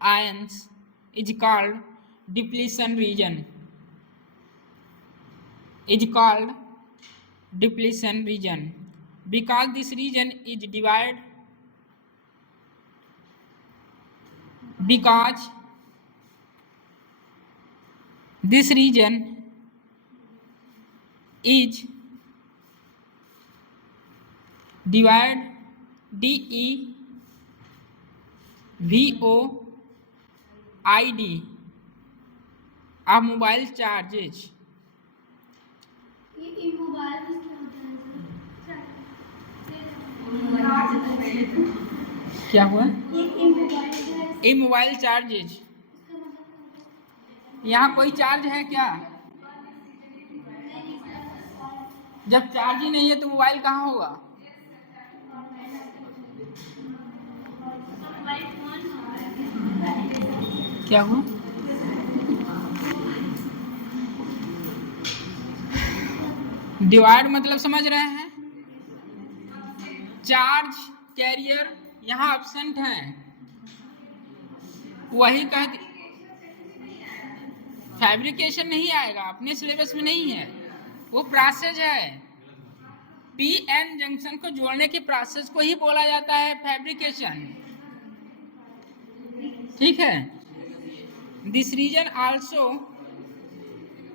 ions is called depletion region, because this region is divided DEVOID of mobile charges। क्या हुआ? इमोबाइल चार्जेज, यहाँ कोई चार्ज है क्या? जब चार्ज ही नहीं है तो मोबाइल कहाँ होगा? क्या हुआ? डिवाइड मतलब समझ रहे हैं? चार्ज कैरियर यहाँ एब्सेंट है, वही कह फैब्रिकेशन नहीं आएगा, अपने सिलेबस में नहीं है, वो प्रोसेस है। पी एन जंक्शन को जोड़ने के प्रोसेस को ही बोला जाता है फैब्रिकेशन, ठीक है। दिस रीजन आल्सो,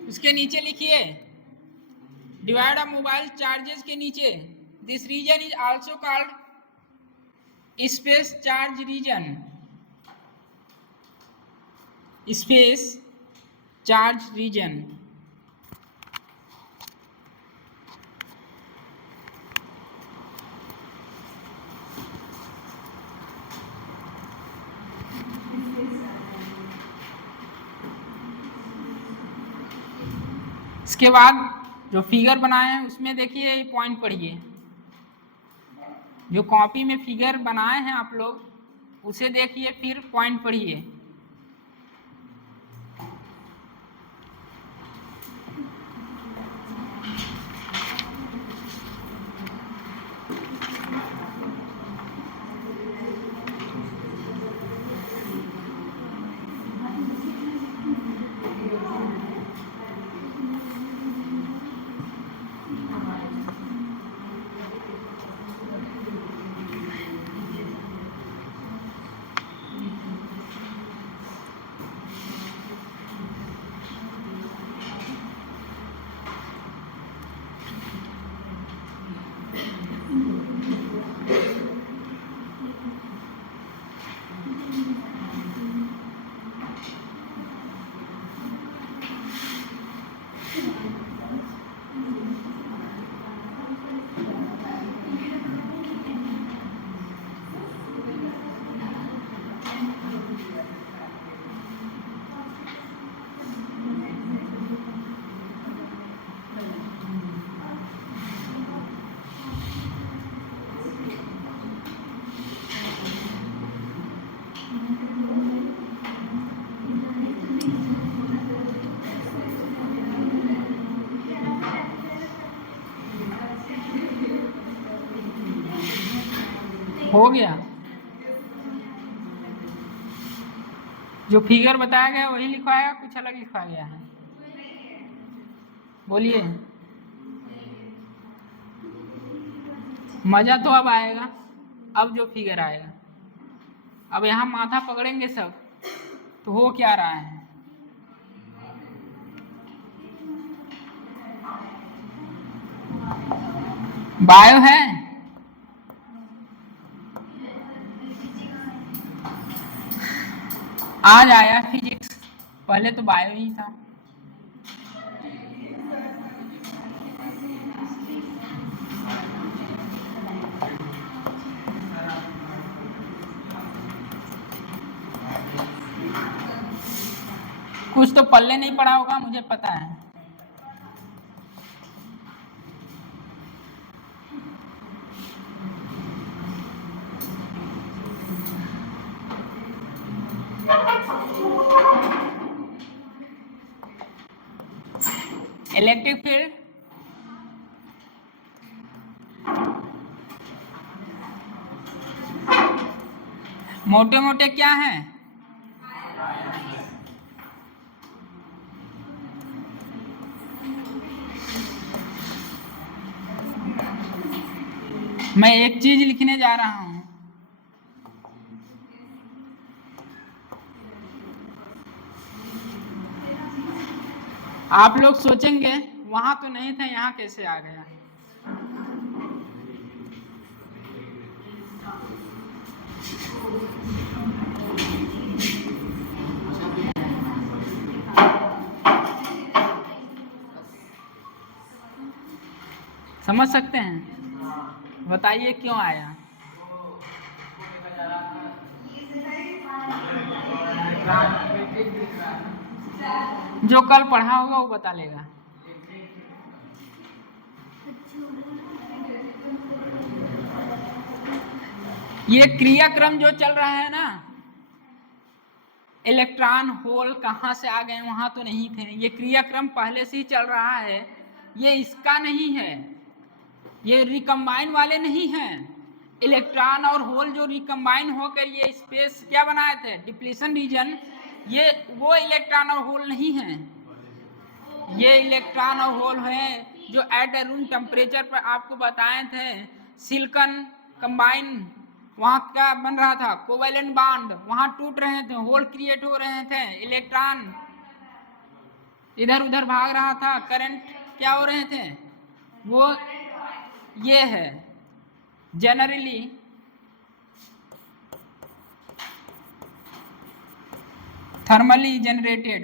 उसके नीचे लिखिए डिवाइड ऑफ मोबाइल चार्जेस के नीचे, this region is also called space charge region, space charge region. इसके बाद जो फिगर बनाए हैं उसमें देखिए ये पॉइंट पढ़िए, जो कॉपी में फिगर बनाए हैं आप लोग उसे देखिए फिर पॉइंट पढ़िए। हो गया? जो फिगर बताया गया वही लिखवाया, कुछ अलग लिखवाया गया है? बोलिए। मजा तो अब आएगा, अब जो फिगर आएगा। अब यहाँ माथा पकड़ेंगे सब, तो हो क्या रहा है? बायो है, आज आया फिजिक्स, पहले तो बायो ही था। कुछ तो पल्ले नहीं पड़ा होगा, मुझे पता है। इलेक्ट्रिक फील्ड मोटे मोटे क्या हैं? मैं एक चीज लिखने जा रहा हूं, आप लोग सोचेंगे वहां तो नहीं था, यहाँ कैसे आ गया? समझ सकते हैं? बताइए क्यों आया? जो कल पढ़ा होगा वो बता लेगा। ये क्रियाक्रम जो चल रहा है ना, इलेक्ट्रॉन होल कहाँ से आ गए, वहां तो नहीं थे, ये क्रियाक्रम पहले से ही चल रहा है। ये इसका नहीं है, ये रिकम्बाइन वाले नहीं हैं। इलेक्ट्रॉन और होल जो रिकम्बाइन होकर ये स्पेस क्या बनाए थे, डिप्लीशन रीजन, ये वो इलेक्ट्रॉन और होल नहीं हैं। ये इलेक्ट्रॉन और होल हैं जो एट रूम टेम्परेचर पर आपको बताए थे। सिलिकॉन कंबाइन, वहाँ क्या बन रहा था, कोवेलेंट बॉन्ड, वहाँ टूट रहे थे, होल क्रिएट हो रहे थे, इलेक्ट्रॉन इधर उधर भाग रहा था, करंट क्या हो रहे थे, वो ये है generally thermally generated,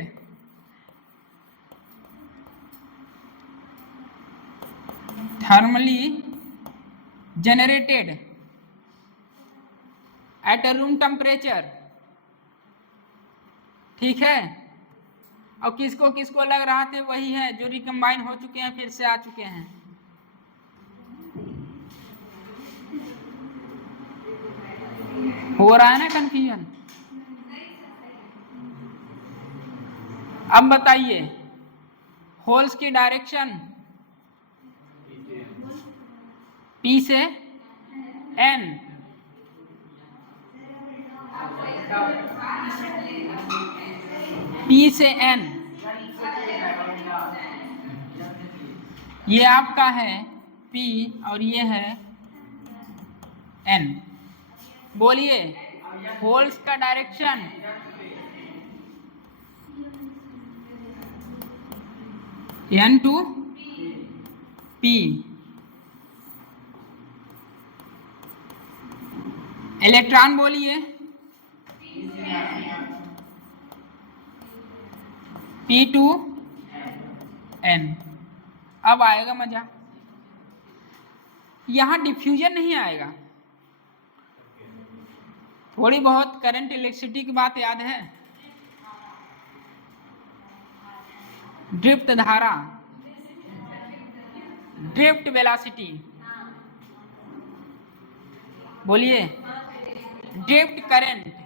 at a room temperature. ठीक है? और किसको किसको लग रहा थे, वही है जो रिकम्बाइन हो चुके हैं, फिर से आ चुके हैं। हो रहा है ना कंफ्यूजन? अब बताइए होल्स की डायरेक्शन P से N, P से N, ये आपका है P और ये है N। बोलिए होल्स का direction N to P। Electron बोलिए P टू N। अब आएगा मजा, यहां डिफ्यूजन नहीं आएगा। थोड़ी बहुत करंट इलेक्ट्रिसिटी की बात याद है? ड्रिफ्ट धारा, ड्रिफ्ट वेलोसिटी, बोलिए drift current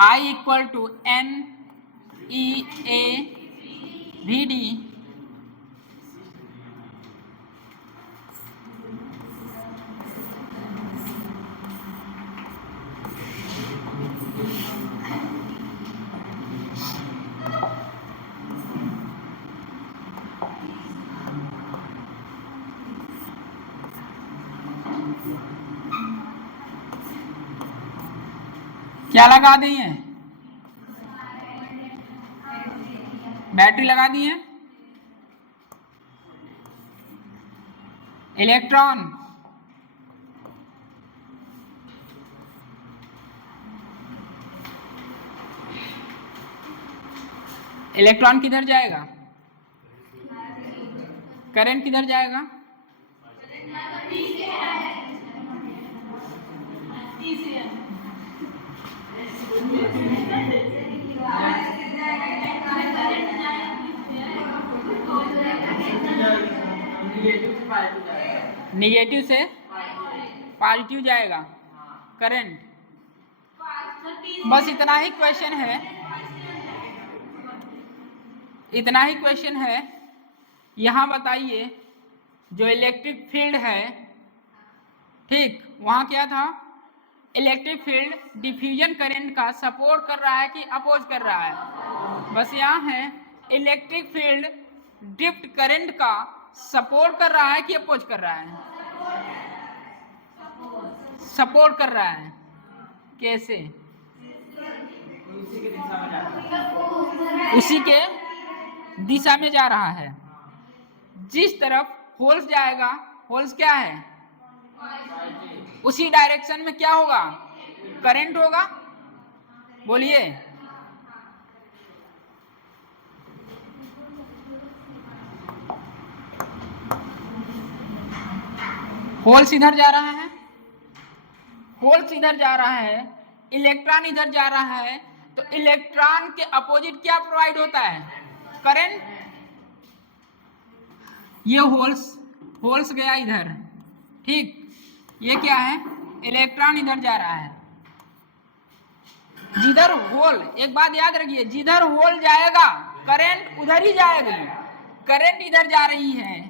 I equal to N E A V D क्या लगा दिए? बैटरी लगा दी है। इलेक्ट्रॉन इलेक्ट्रॉन किधर जाएगा? करंट किधर जाएगा? निगेटिव से पॉजिटिव जाएगा करंट। बस इतना ही क्वेश्चन है, इतना ही क्वेश्चन है। यहां बताइए जो इलेक्ट्रिक फील्ड है, ठीक, वहां क्या था? इलेक्ट्रिक फील्ड डिफ्यूजन करंट का सपोर्ट कर रहा है कि अपोज कर रहा है? बस यहाँ है इलेक्ट्रिक फील्ड ड्रिफ्ट करंट का सपोर्ट कर रहा है कि अपोज कर रहा है? सपोर्ट कर रहा है। कैसे? उसी के दिशा में जा रहा है। जिस तरफ होल्स जाएगा, होल्स क्या है? उसी डायरेक्शन में क्या होगा? करंट होगा। बोलिए होल्स इधर जा रहा है, होल्स इधर जा रहा है, इलेक्ट्रॉन इधर जा रहा है, तो इलेक्ट्रॉन के अपोजिट क्या प्रोवाइड होता है? करंट। ये होल्स गया इधर, ठीक, ये क्या है? इलेक्ट्रॉन इधर जा रहा है। जिधर होल, एक बात याद रखिए, जिधर होल जाएगा करंट उधर ही जाएगी। करंट इधर जा रही है,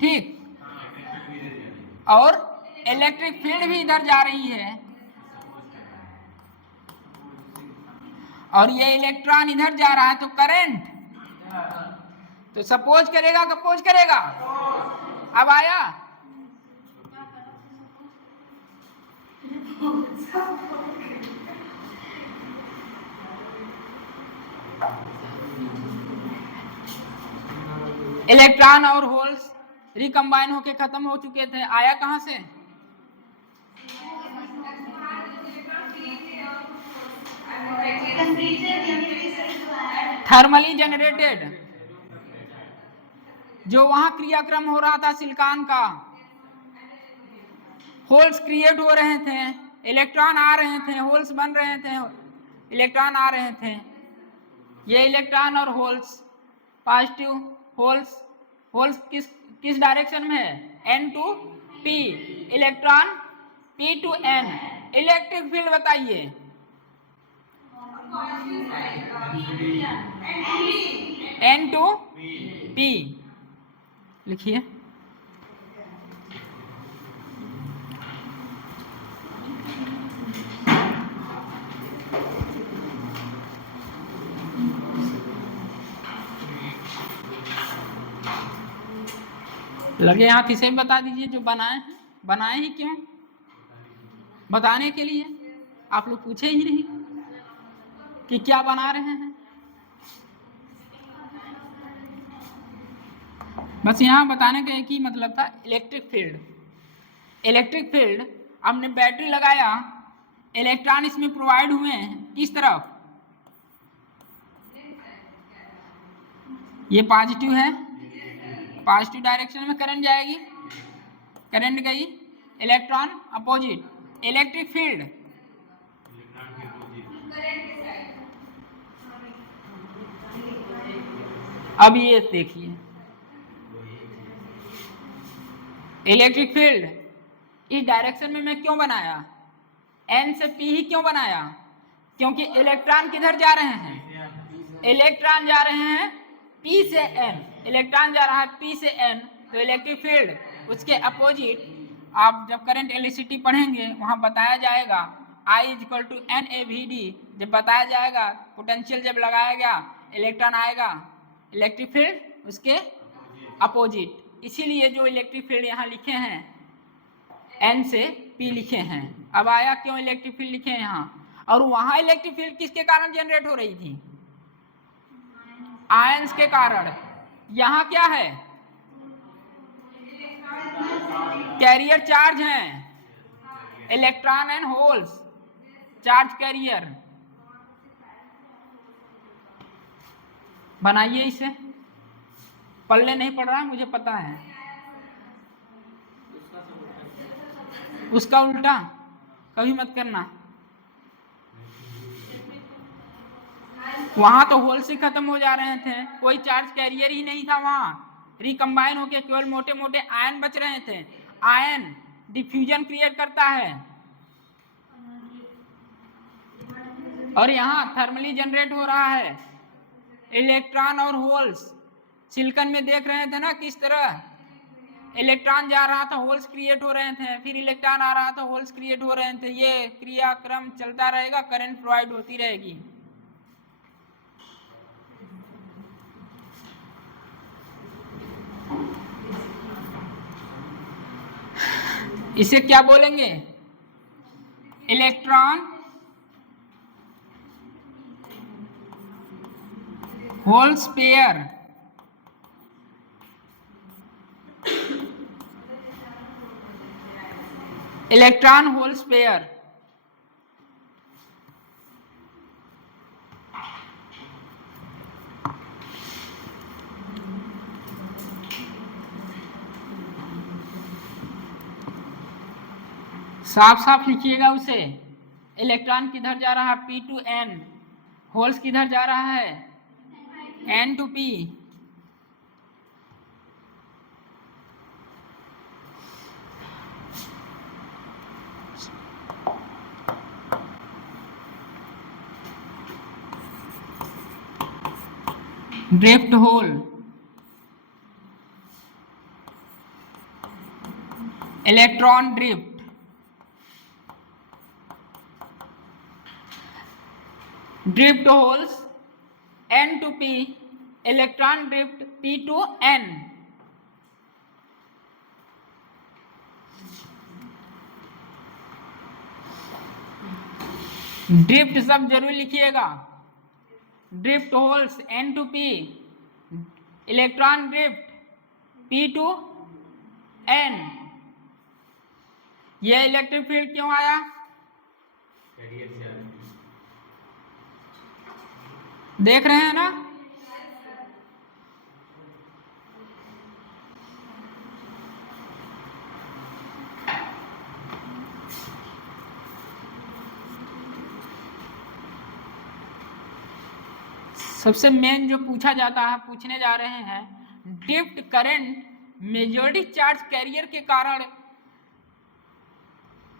ठीक, और इलेक्ट्रिक फील्ड भी इधर जा रही है, और ये इलेक्ट्रॉन इधर जा रहा है, तो करंट तो सपोज करेगा कि अपोज करेगा? अब आया? इलेक्ट्रॉन और होल्स रिकम्बाइन होके खत्म हो चुके थे। आया कहां से? Thermally generated. जो वहां क्रियाक्रम हो रहा था सिलिकॉन का, होल्स क्रिएट हो रहे थे, इलेक्ट्रॉन आ रहे थे, होल्स बन रहे थे, इलेक्ट्रॉन आ रहे थे। ये इलेक्ट्रॉन और होल्स पॉजिटिव, होल्स किस डायरेक्शन में है? N to P। Electron p to n। Electric field बताइए, n to p लिखिए। लगे हाथ इसे भी बता दीजिए जो बनाए हैं। बनाए ही क्यों? बताने के लिए। आप लोग पूछे ही नहीं कि क्या बना रहे हैं। बस यहाँ बताने का एक ही मतलब था, इलेक्ट्रिक फील्ड। इलेक्ट्रिक फील्ड, हमने बैटरी लगाया, इलेक्ट्रॉन इसमें प्रोवाइड हुए हैं किस तरफ? ये पॉजिटिव है, पॉजिटिव डायरेक्शन में करंट जाएगी, करंट गई, इलेक्ट्रॉन अपोजिट। इलेक्ट्रिक फील्ड अब ये देखिए, इलेक्ट्रिक फील्ड इस डायरेक्शन में मैं क्यों बनाया? n से p ही क्यों बनाया? क्योंकि इलेक्ट्रॉन किधर जा रहे हैं? इलेक्ट्रॉन जा रहे हैं p से n। इलेक्ट्रॉन जा रहा है p से n, तो इलेक्ट्रिक फील्ड उसके अपोजिट। आप जब करंट इलेक्ट्रिसिटी पढ़ेंगे वहां बताया जाएगा I इक्वल टू NAVD। जब बताया जाएगा पोटेंशियल जब लगाया गया, इलेक्ट्रॉन आएगा, इलेक्ट्रिक फील्ड उसके अपोजिट। इसीलिए जो इलेक्ट्रिक फील्ड यहाँ लिखे हैं n से p लिखे हैं। अब आया क्यों इलेक्ट्रिक फील्ड लिखे हैं यहाँ, और वहां इलेक्ट्रिक फील्ड किसके कारण जनरेट हो रही थी? आयंस के कारण। यहाँ क्या है? कैरियर चार्ज हैं, electron and holes, charge carrier. बनाइए इसे, पल्ले नहीं पड़ रहा मुझे पता है। उसका उल्टा कभी मत करना। वहां तो होल्स ही खत्म हो जा रहे थे, कोई चार्ज कैरियर ही नहीं था वहां, रिकम्बाइन होके केवल मोटे मोटे आयन बच रहे थे। आयन डिफ्यूजन क्रिएट करता है और यहाँ थर्मली जनरेट हो रहा है। इलेक्ट्रॉन और होल्स सिलिकॉन में देख रहे थे ना किस तरह इलेक्ट्रॉन जा रहा था, होल्स क्रिएट हो रहे थे, फिर इलेक्ट्रॉन आ रहा था, होल्स क्रिएट हो रहे थे। ये क्रियाक्रम चलता रहेगा, करंट प्रोवाइड होती रहेगी। इसे क्या बोलेंगे? Electron holes pair. Electron holes pair. साफ साफ लिखिएगा उसे। इलेक्ट्रॉन किधर जा रहा है? p to n। होल्स किधर जा रहा है? n to p। Drift hole, electron drift. Drift holes n to p, electron drift p to n। Drift सब जरूर लिखिएगा। Drift holes n to p, electron drift p to n। यह electric field क्यों आया? देख रहे हैं ना? सबसे मेन जो पूछा जाता है, पूछने जा रहे हैं, drift current majority charge carrier के कारण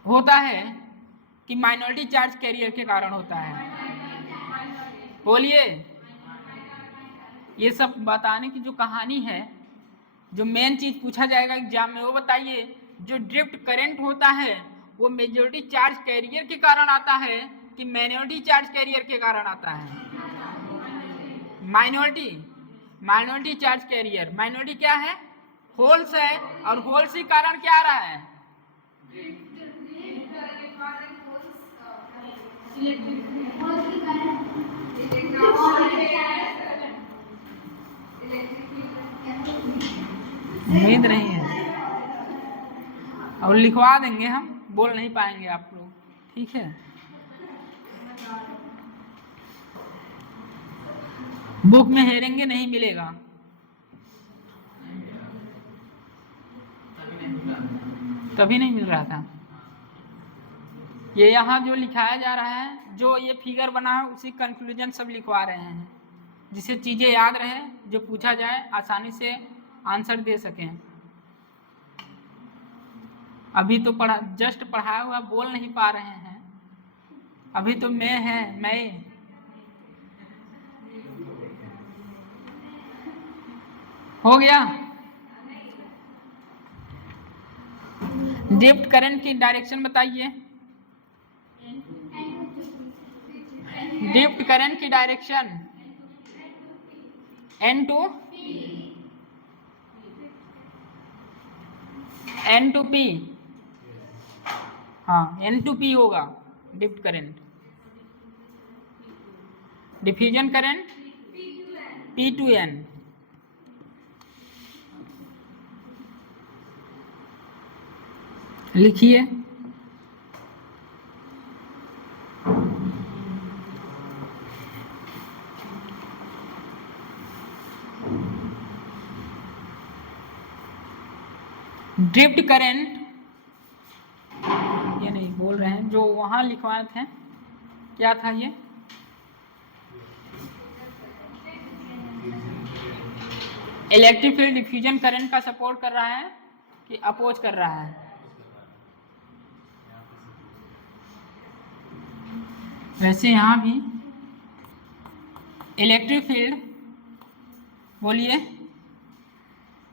होता है कि माइनॉरिटी चार्ज कैरियर के कारण होता है? बोलिए। ये सब बताने की जो कहानी है, जो मेन चीज पूछा जाएगा एग्जाम में, वो बताइए। जो ड्रिफ्ट करंट होता है वो मेजॉरिटी चार्ज कैरियर के कारण आता है कि माइनॉरिटी चार्ज कैरियर के कारण आता है? Minority charge carrier. माइनॉरिटी क्या है? होल्स है, और होल्स के कारण क्या आ रहा है? उम्मीद नहीं है, और लिखवा देंगे हम, बोल नहीं पाएंगे आप लोग, ठीक है? बुक में हेरेंगे नहीं मिलेगा। तभी नहीं मिल रहा था। ये यहाँ जो लिखाया जा रहा है, जो ये फिगर बना है, उसी कंक्लूजन सब लिखवा रहे हैं, जिससे चीजें याद रहे, जो पूछा जाए आसानी से आंसर दे सकें। अभी तो जस्ट पढ़ाया हुआ बोल नहीं पा रहे हैं, अभी तो मैं हो गया। ड्रिफ्ट करंट की डायरेक्शन बताइए। ड्रिफ्ट करंट की डायरेक्शन N to P। हाँ, N to P होगा drift current. Diffusion current P to N। लिखिए। ड्रिफ्ट करंट, ये नहीं बोल रहे हैं, जो वहां लिखवाए थे, क्या था ये? इलेक्ट्रिक फील्ड डिफ्यूजन करंट का सपोर्ट कर रहा है कि अपोज कर रहा है? वैसे यहाँ भी इलेक्ट्रिक फील्ड, बोलिए।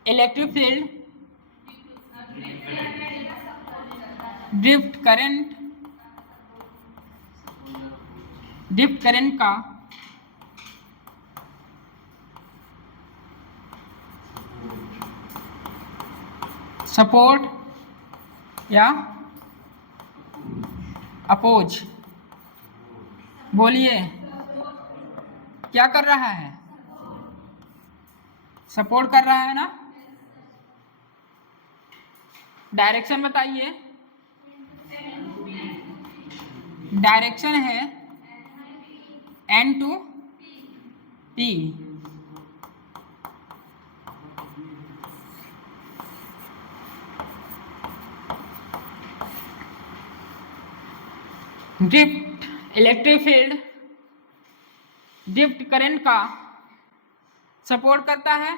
इलेक्ट्रिक फील्ड ड्रिफ्ट करंट का सपोर्ट या अपोज, बोलिए। क्या कर रहा है? सपोर्ट कर रहा है ना? डायरेक्शन बताइए। डायरेक्शन है N to P। Drift electric field drift current का सपोर्ट करता है,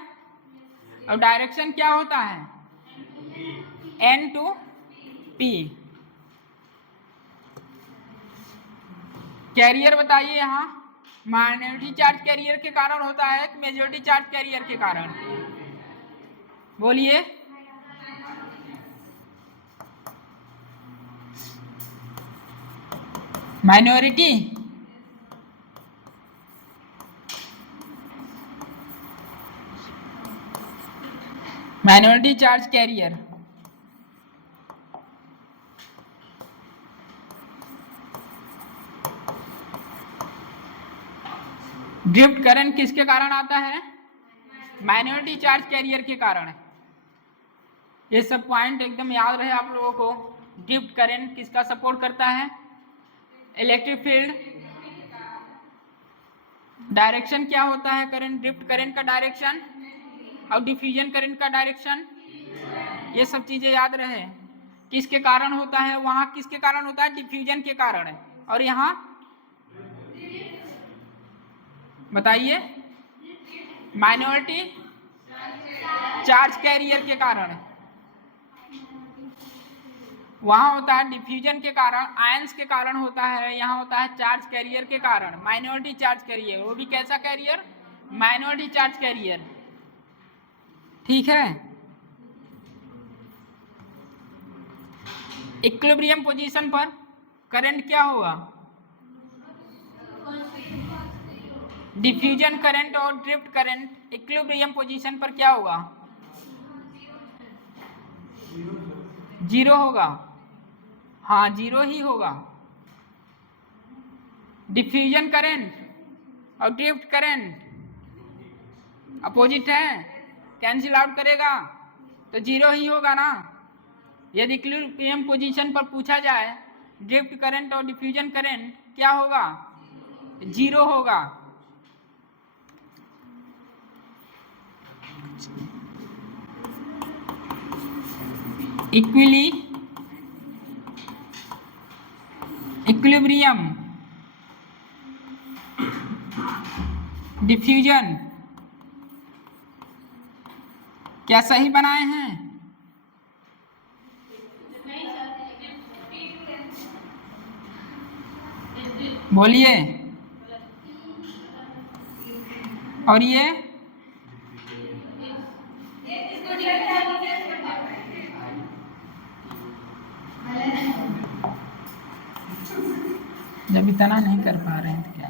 और डायरेक्शन क्या होता है? N to P। कैरियर बताइए। यहाँ माइनॉरिटी चार्ज कैरियर के कारण होता है कि मेजॉरिटी चार्ज कैरियर के कारण? बोलिए। Minority charge carrier. Drift current किसके कारण आता है? माइनॉरिटी चार्ज कैरियर के कारण। ये सब पॉइंट एकदम याद रहे आप लोगों को। ड्रिफ्ट करंट किसका सपोर्ट करता है? Electric field. डायरेक्शन क्या होता है करंट? ड्रिफ्ट करंट का डायरेक्शन, और डिफ्यूजन करंट का डायरेक्शन। ये सब चीजें याद रहे। किसके कारण होता है? वहां किसके कारण होता है? डिफ्यूजन के कारण। और यहाँ बताइए, माइनॉरिटी चार्ज कैरियर के कारण। वहाँ होता है डिफ्यूजन के कारण, आयंस के कारण होता है, यहाँ होता है चार्ज कैरियर के कारण, माइनॉरिटी चार्ज कैरियर। वो भी कैसा कैरियर? Minority charge carrier. ठीक है। इक्विलिब्रियम पोजीशन पर करंट क्या होगा? डिफ्यूजन करंट और ड्रिफ्ट करंट इक्विलिब्रियम पोजीशन पर क्या होगा? जीरो होगा। हाँ, जीरो ही होगा। डिफ्यूजन करंट और ड्रिफ्ट करंट अपोजिट है, कैंसिल आउट करेगा तो जीरो ही होगा ना। यदि इक्विलिब्रियम पोजीशन पर पूछा जाए ड्रिफ्ट करंट और डिफ्यूजन करंट क्या होगा? जीरो होगा। इक्विलिब्रियम डिफ्यूजन क्या सही बनाए हैं? बोलिए। और ये जब इतना नहीं कर पा रहे हैं तो क्या?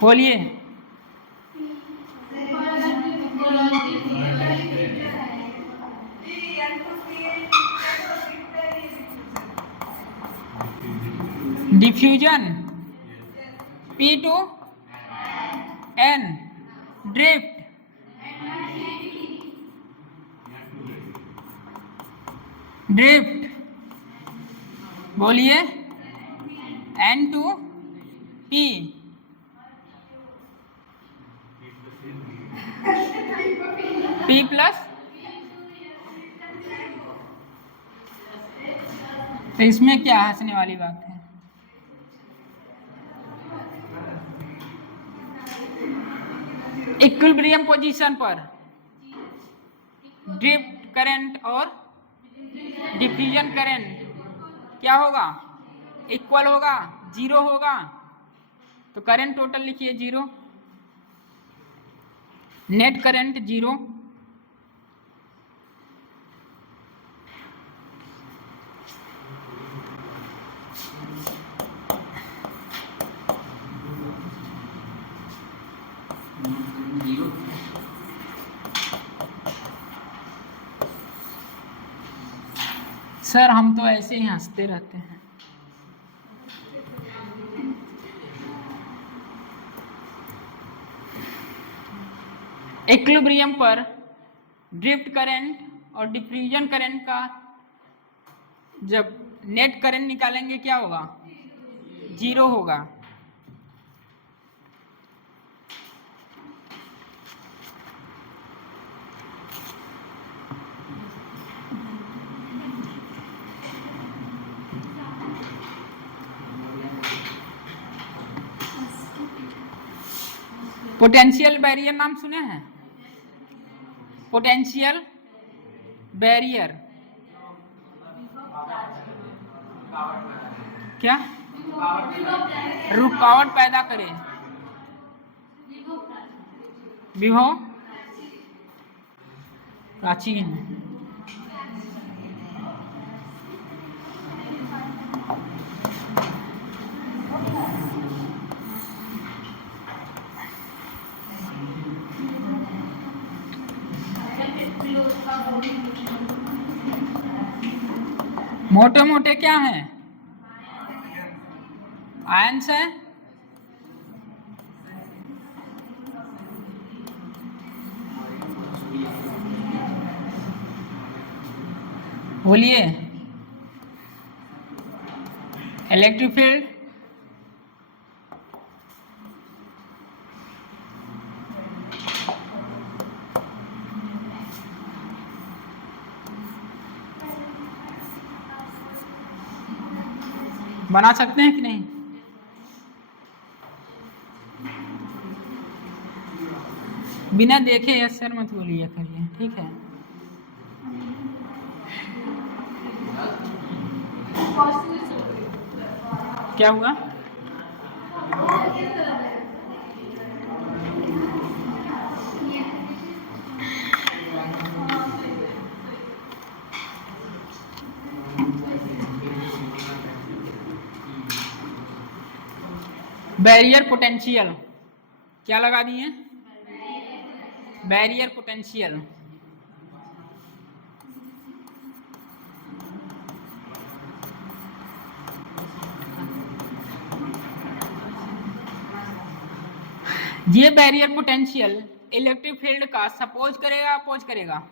बोलिए। Diffusion P to N, drift बोलिए N to P, P plus, तो इसमें क्या हंसने वाली बात है? इक्विलिब्रियम पोजीशन पर ड्रिफ्ट करंट और डिफ्यूजन करंट क्या होगा? इक्वल होगा, जीरो होगा। तो करंट टोटल लिखिए zero, net current zero. Sir हम तो ऐसे ही हंसते रहते हैं। इक्विलिब्रियम पर ड्रिफ्ट करंट और डिफ्यूजन करंट का जब नेट करंट निकालेंगे क्या होगा? जीरो होगा। पोटेंशियल बैरियर नाम सुने हैं? पोटेंशियल बैरियर क्या? रुकावट पैदा करे, विभव प्राचीन। मोटे मोटे क्या हैं? आयंस है। बोलिए। इलेक्ट्रिक फील्ड बना सकते हैं कि नहीं? बिना देखे यस सर मत बोलिए करिए, ठीक है? क्या हुआ? बैरियर पोटेंशियल क्या लगा दिए? Barrier potential. ये बैरियर पोटेंशियल इलेक्ट्रिक फील्ड का सपोज करेगा अपोज करेगा?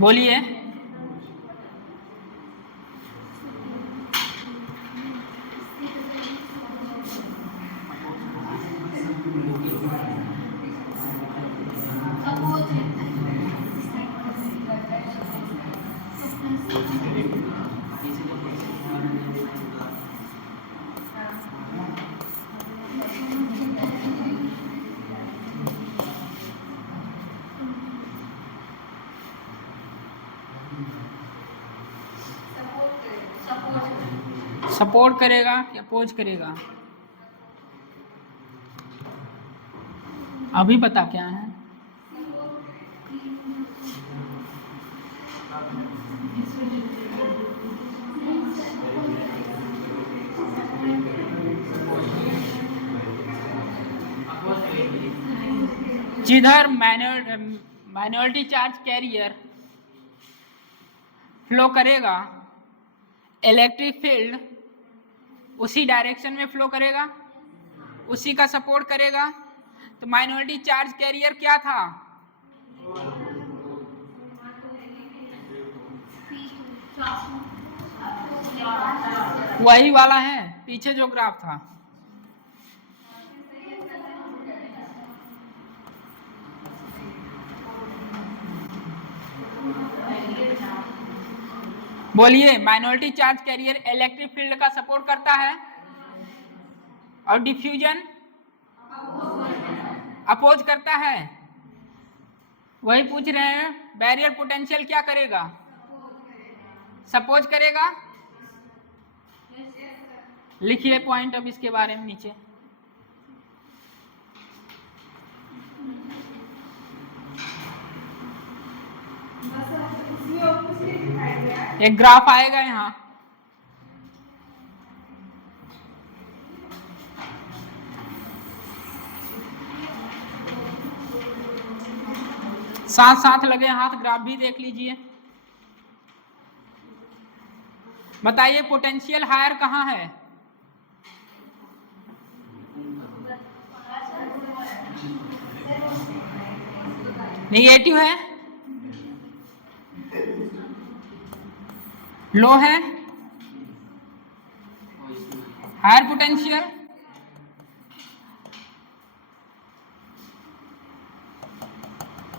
बोलिए। सपोर्ट करेगा या अपोज करेगा? अभी पता क्या है? जिधर माइनॉरिटी चार्ज कैरियर फ्लो करेगा इलेक्ट्रिक फील्ड उसी डायरेक्शन में फ्लो करेगा, उसी का सपोर्ट करेगा। तो माइनॉरिटी चार्ज कैरियर क्या था? वही वाला है पीछे जो ग्राफ था। बोलिए, minority charge carrier electric field का सपोर्ट करता है और डिफ्यूजन अपोज करता है। वही पूछ रहे हैं, बैरियर पोटेंशियल क्या करेगा? सपोज करेगा। लिखिए पॉइंट अब इसके बारे में नीचे। एक ग्राफ आएगा यहाँ, साथ साथ लगे हाथ, ग्राफ भी देख लीजिए। बताइए पोटेंशियल हायर कहाँ है? नेगेटिव है, लो है, हायर पोटेंशियल।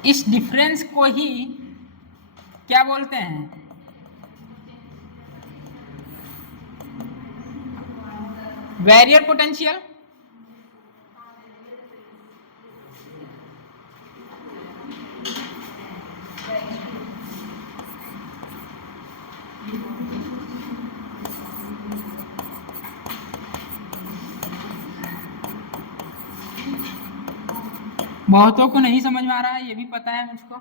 इस डिफरेंस को ही क्या बोलते हैं? Barrier potential. बहुतों को नहीं समझ में आ रहा है, ये भी पता है मुझको,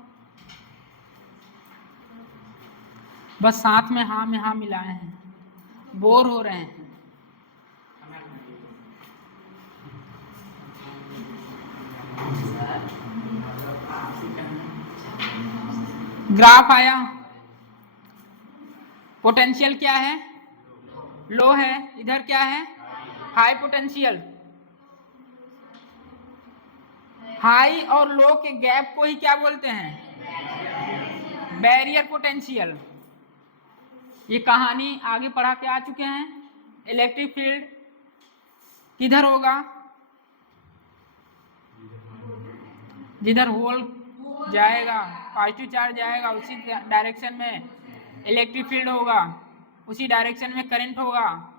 बस साथ में हाँ मिलाए हैं, बोर हो रहे हैं। ग्राफ आया, पोटेंशियल क्या है? लो है। इधर क्या है? High potential. हाई और लो के गैप को ही क्या बोलते हैं? Barrier potential. ये कहानी आगे पढ़ा के आ चुके हैं। इलेक्ट्रिक फील्ड किधर होगा? जिधर होल जाएगा, पॉजिटिव चार्ज जाएगा, उसी डायरेक्शन में इलेक्ट्रिक फील्ड होगा, उसी डायरेक्शन में करंट होगा।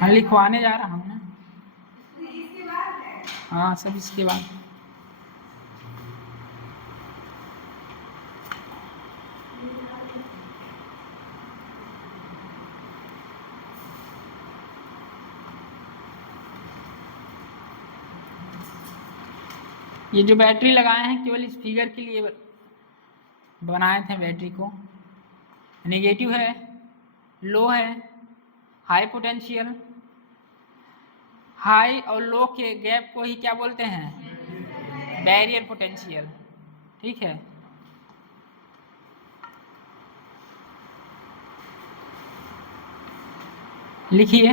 हाँ, लिखवाने जा रहा हूँ ना। हाँ, सब इसके बाद। ये जो बैटरी लगाए हैं केवल इस फिगर के लिए बनाए थे बैटरी को। नेगेटिव है, लो है, हाई पोटेंशियल। हाई और लो के गैप को ही क्या बोलते हैं? Barrier potential. ठीक है, लिखिए।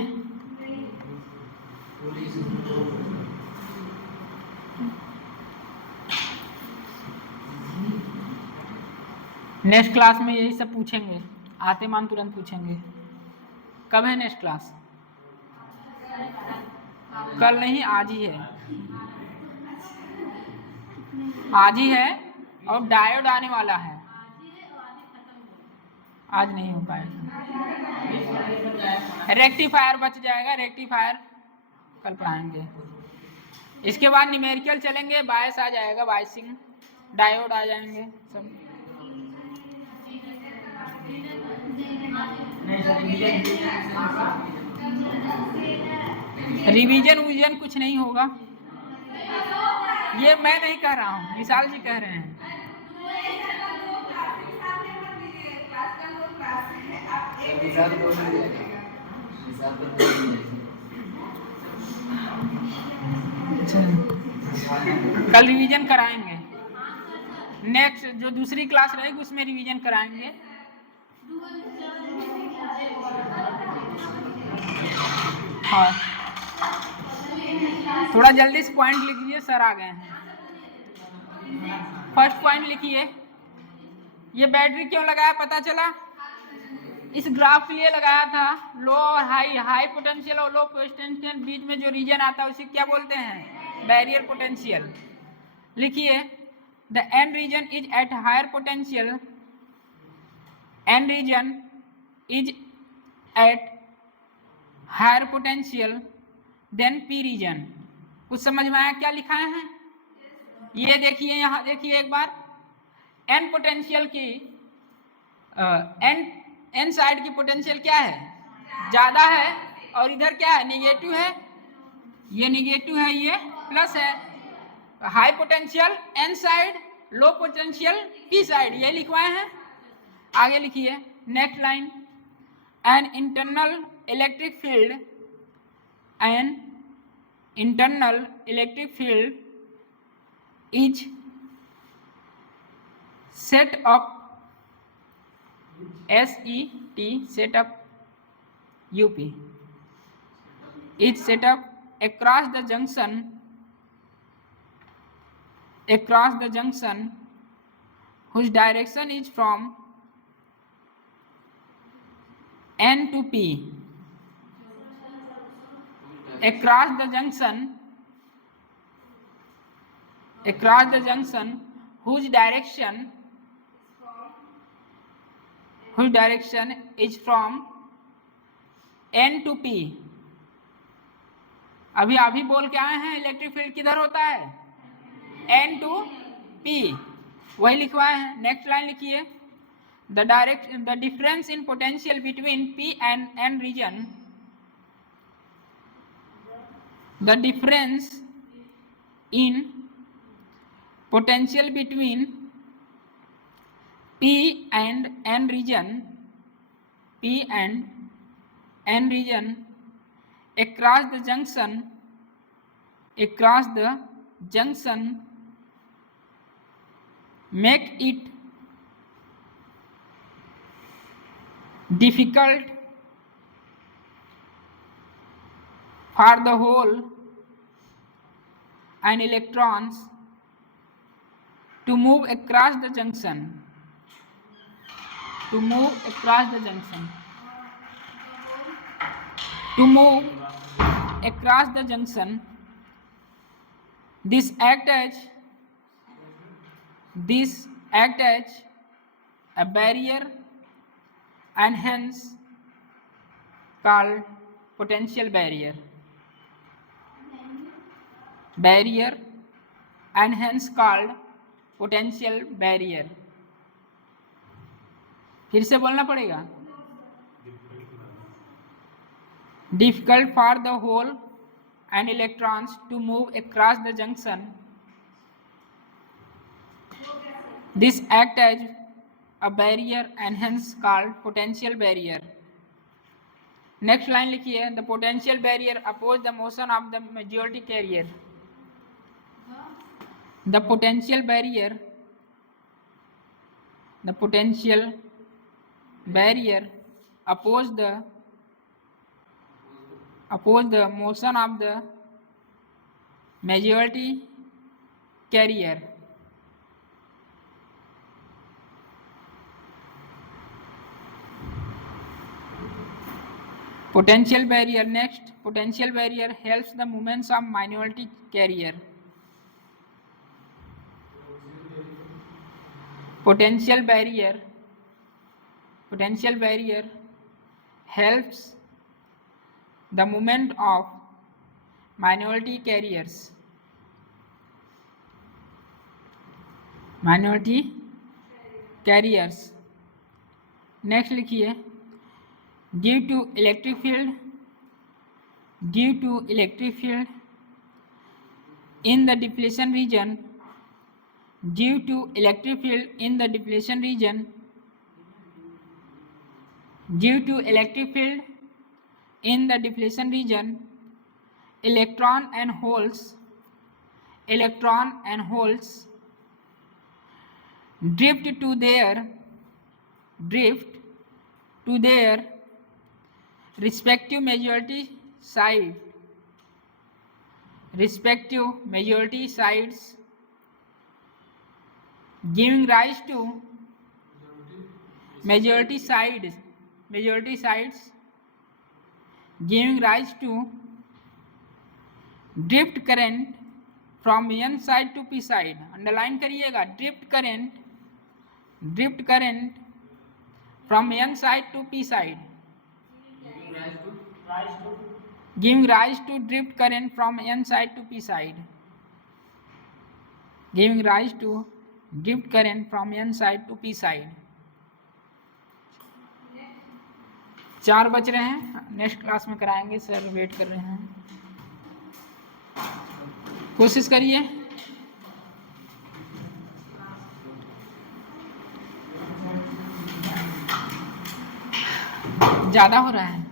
नेक्स्ट क्लास में यही सब पूछेंगे, आते मान तुरंत पूछेंगे। कब है नेक्स्ट क्लास? कल नहीं, आज ही है। आज ही है, और डायोड आने वाला है। आज नहीं हो पाएगा। रेक्टिफायर बच जाएगा, रेक्टिफायर कल पढ़ाएंगे। इसके बाद न्यूमेरिकल चलेंगे, बायस आ जाएगा, बायसिंग, डायोड आ जाएंगे सब। रिवीजन कुछ नहीं होगा, ये मैं नहीं कह रहा हूँ, विशाल जी कह रहे हैं। कल रिवीजन कराएंगे। नेक्स्ट जो दूसरी क्लास रहेगी उसमें रिवीजन कराएंगे। हाँ, थोड़ा जल्दी से पॉइंट लिख लीजिए, सर आ गए हैं। फर्स्ट पॉइंट लिखिए, ये बैटरी क्यों लगाया पता चला? इस ग्राफ के लिए लगाया था। लो और हाई पोटेंशियल और लो पोटेंशियल बीच में जो रीजन आता है उसे क्या बोलते हैं? Barrier potential. लिखिए, the n region is at higher potential, n region is at higher potential than p region. कुछ समझ में आया क्या लिखाए हैं? ये देखिए, यहाँ देखिए एक बार, एन पोटेंशियल की एन साइड की पोटेंशियल क्या है? ज़्यादा है, और इधर क्या है? निगेटिव है। ये निगेटिव है, ये प्लस है। High potential N side, low potential P side, ये लिखवाए हैं। आगे लिखिए, next line, an internal electric field, an internal electric field is set up, SET, set up, UP, is set up across the junction whose direction is from N to P. Across the junction whose direction is from N to P. अभी बोल के आए हैं electric field किधर होता है? N to P, वही लिखवाए हैं। नेक्स्ट लाइन लिखिए, the difference in potential between P and N region, the difference in potential between P and N region across the junction make it difficult for the hole and electrons to move across the junction. To move across the junction. To move across the junction. This act as a barrier and hence called potential barrier. Barrier and hence called potential barrier. फिर से बोलना पड़ेगा. Difficult for the hole and electrons to move across the junction. This act as a barrier and hence called potential barrier. Next line लिखिए. The potential barrier opposes the motion of the majority carrier. The potential barrier opposes the motion of the majority carrier. Potential barrier. Next, potential barrier helps the movements of minority carrier. Potential barrier helps the movement of minority carriers. Next लिखिए. Due to electric field in the depletion region. Due to electric field in the depletion region. Electron and holes drift to their respective majority sides, giving rise to majority sides giving rise to drift current from n side to p side. Underline करिएगा. drift current from n side to p side, giving rise to drift current from n side to p side. Giving rise to drift current from n side to p side. 4 बच रहे हैं. Next class में कराएंगे sir. Wait कर रहे हैं. कोशिश करिए. ज़्यादा हो रहा है.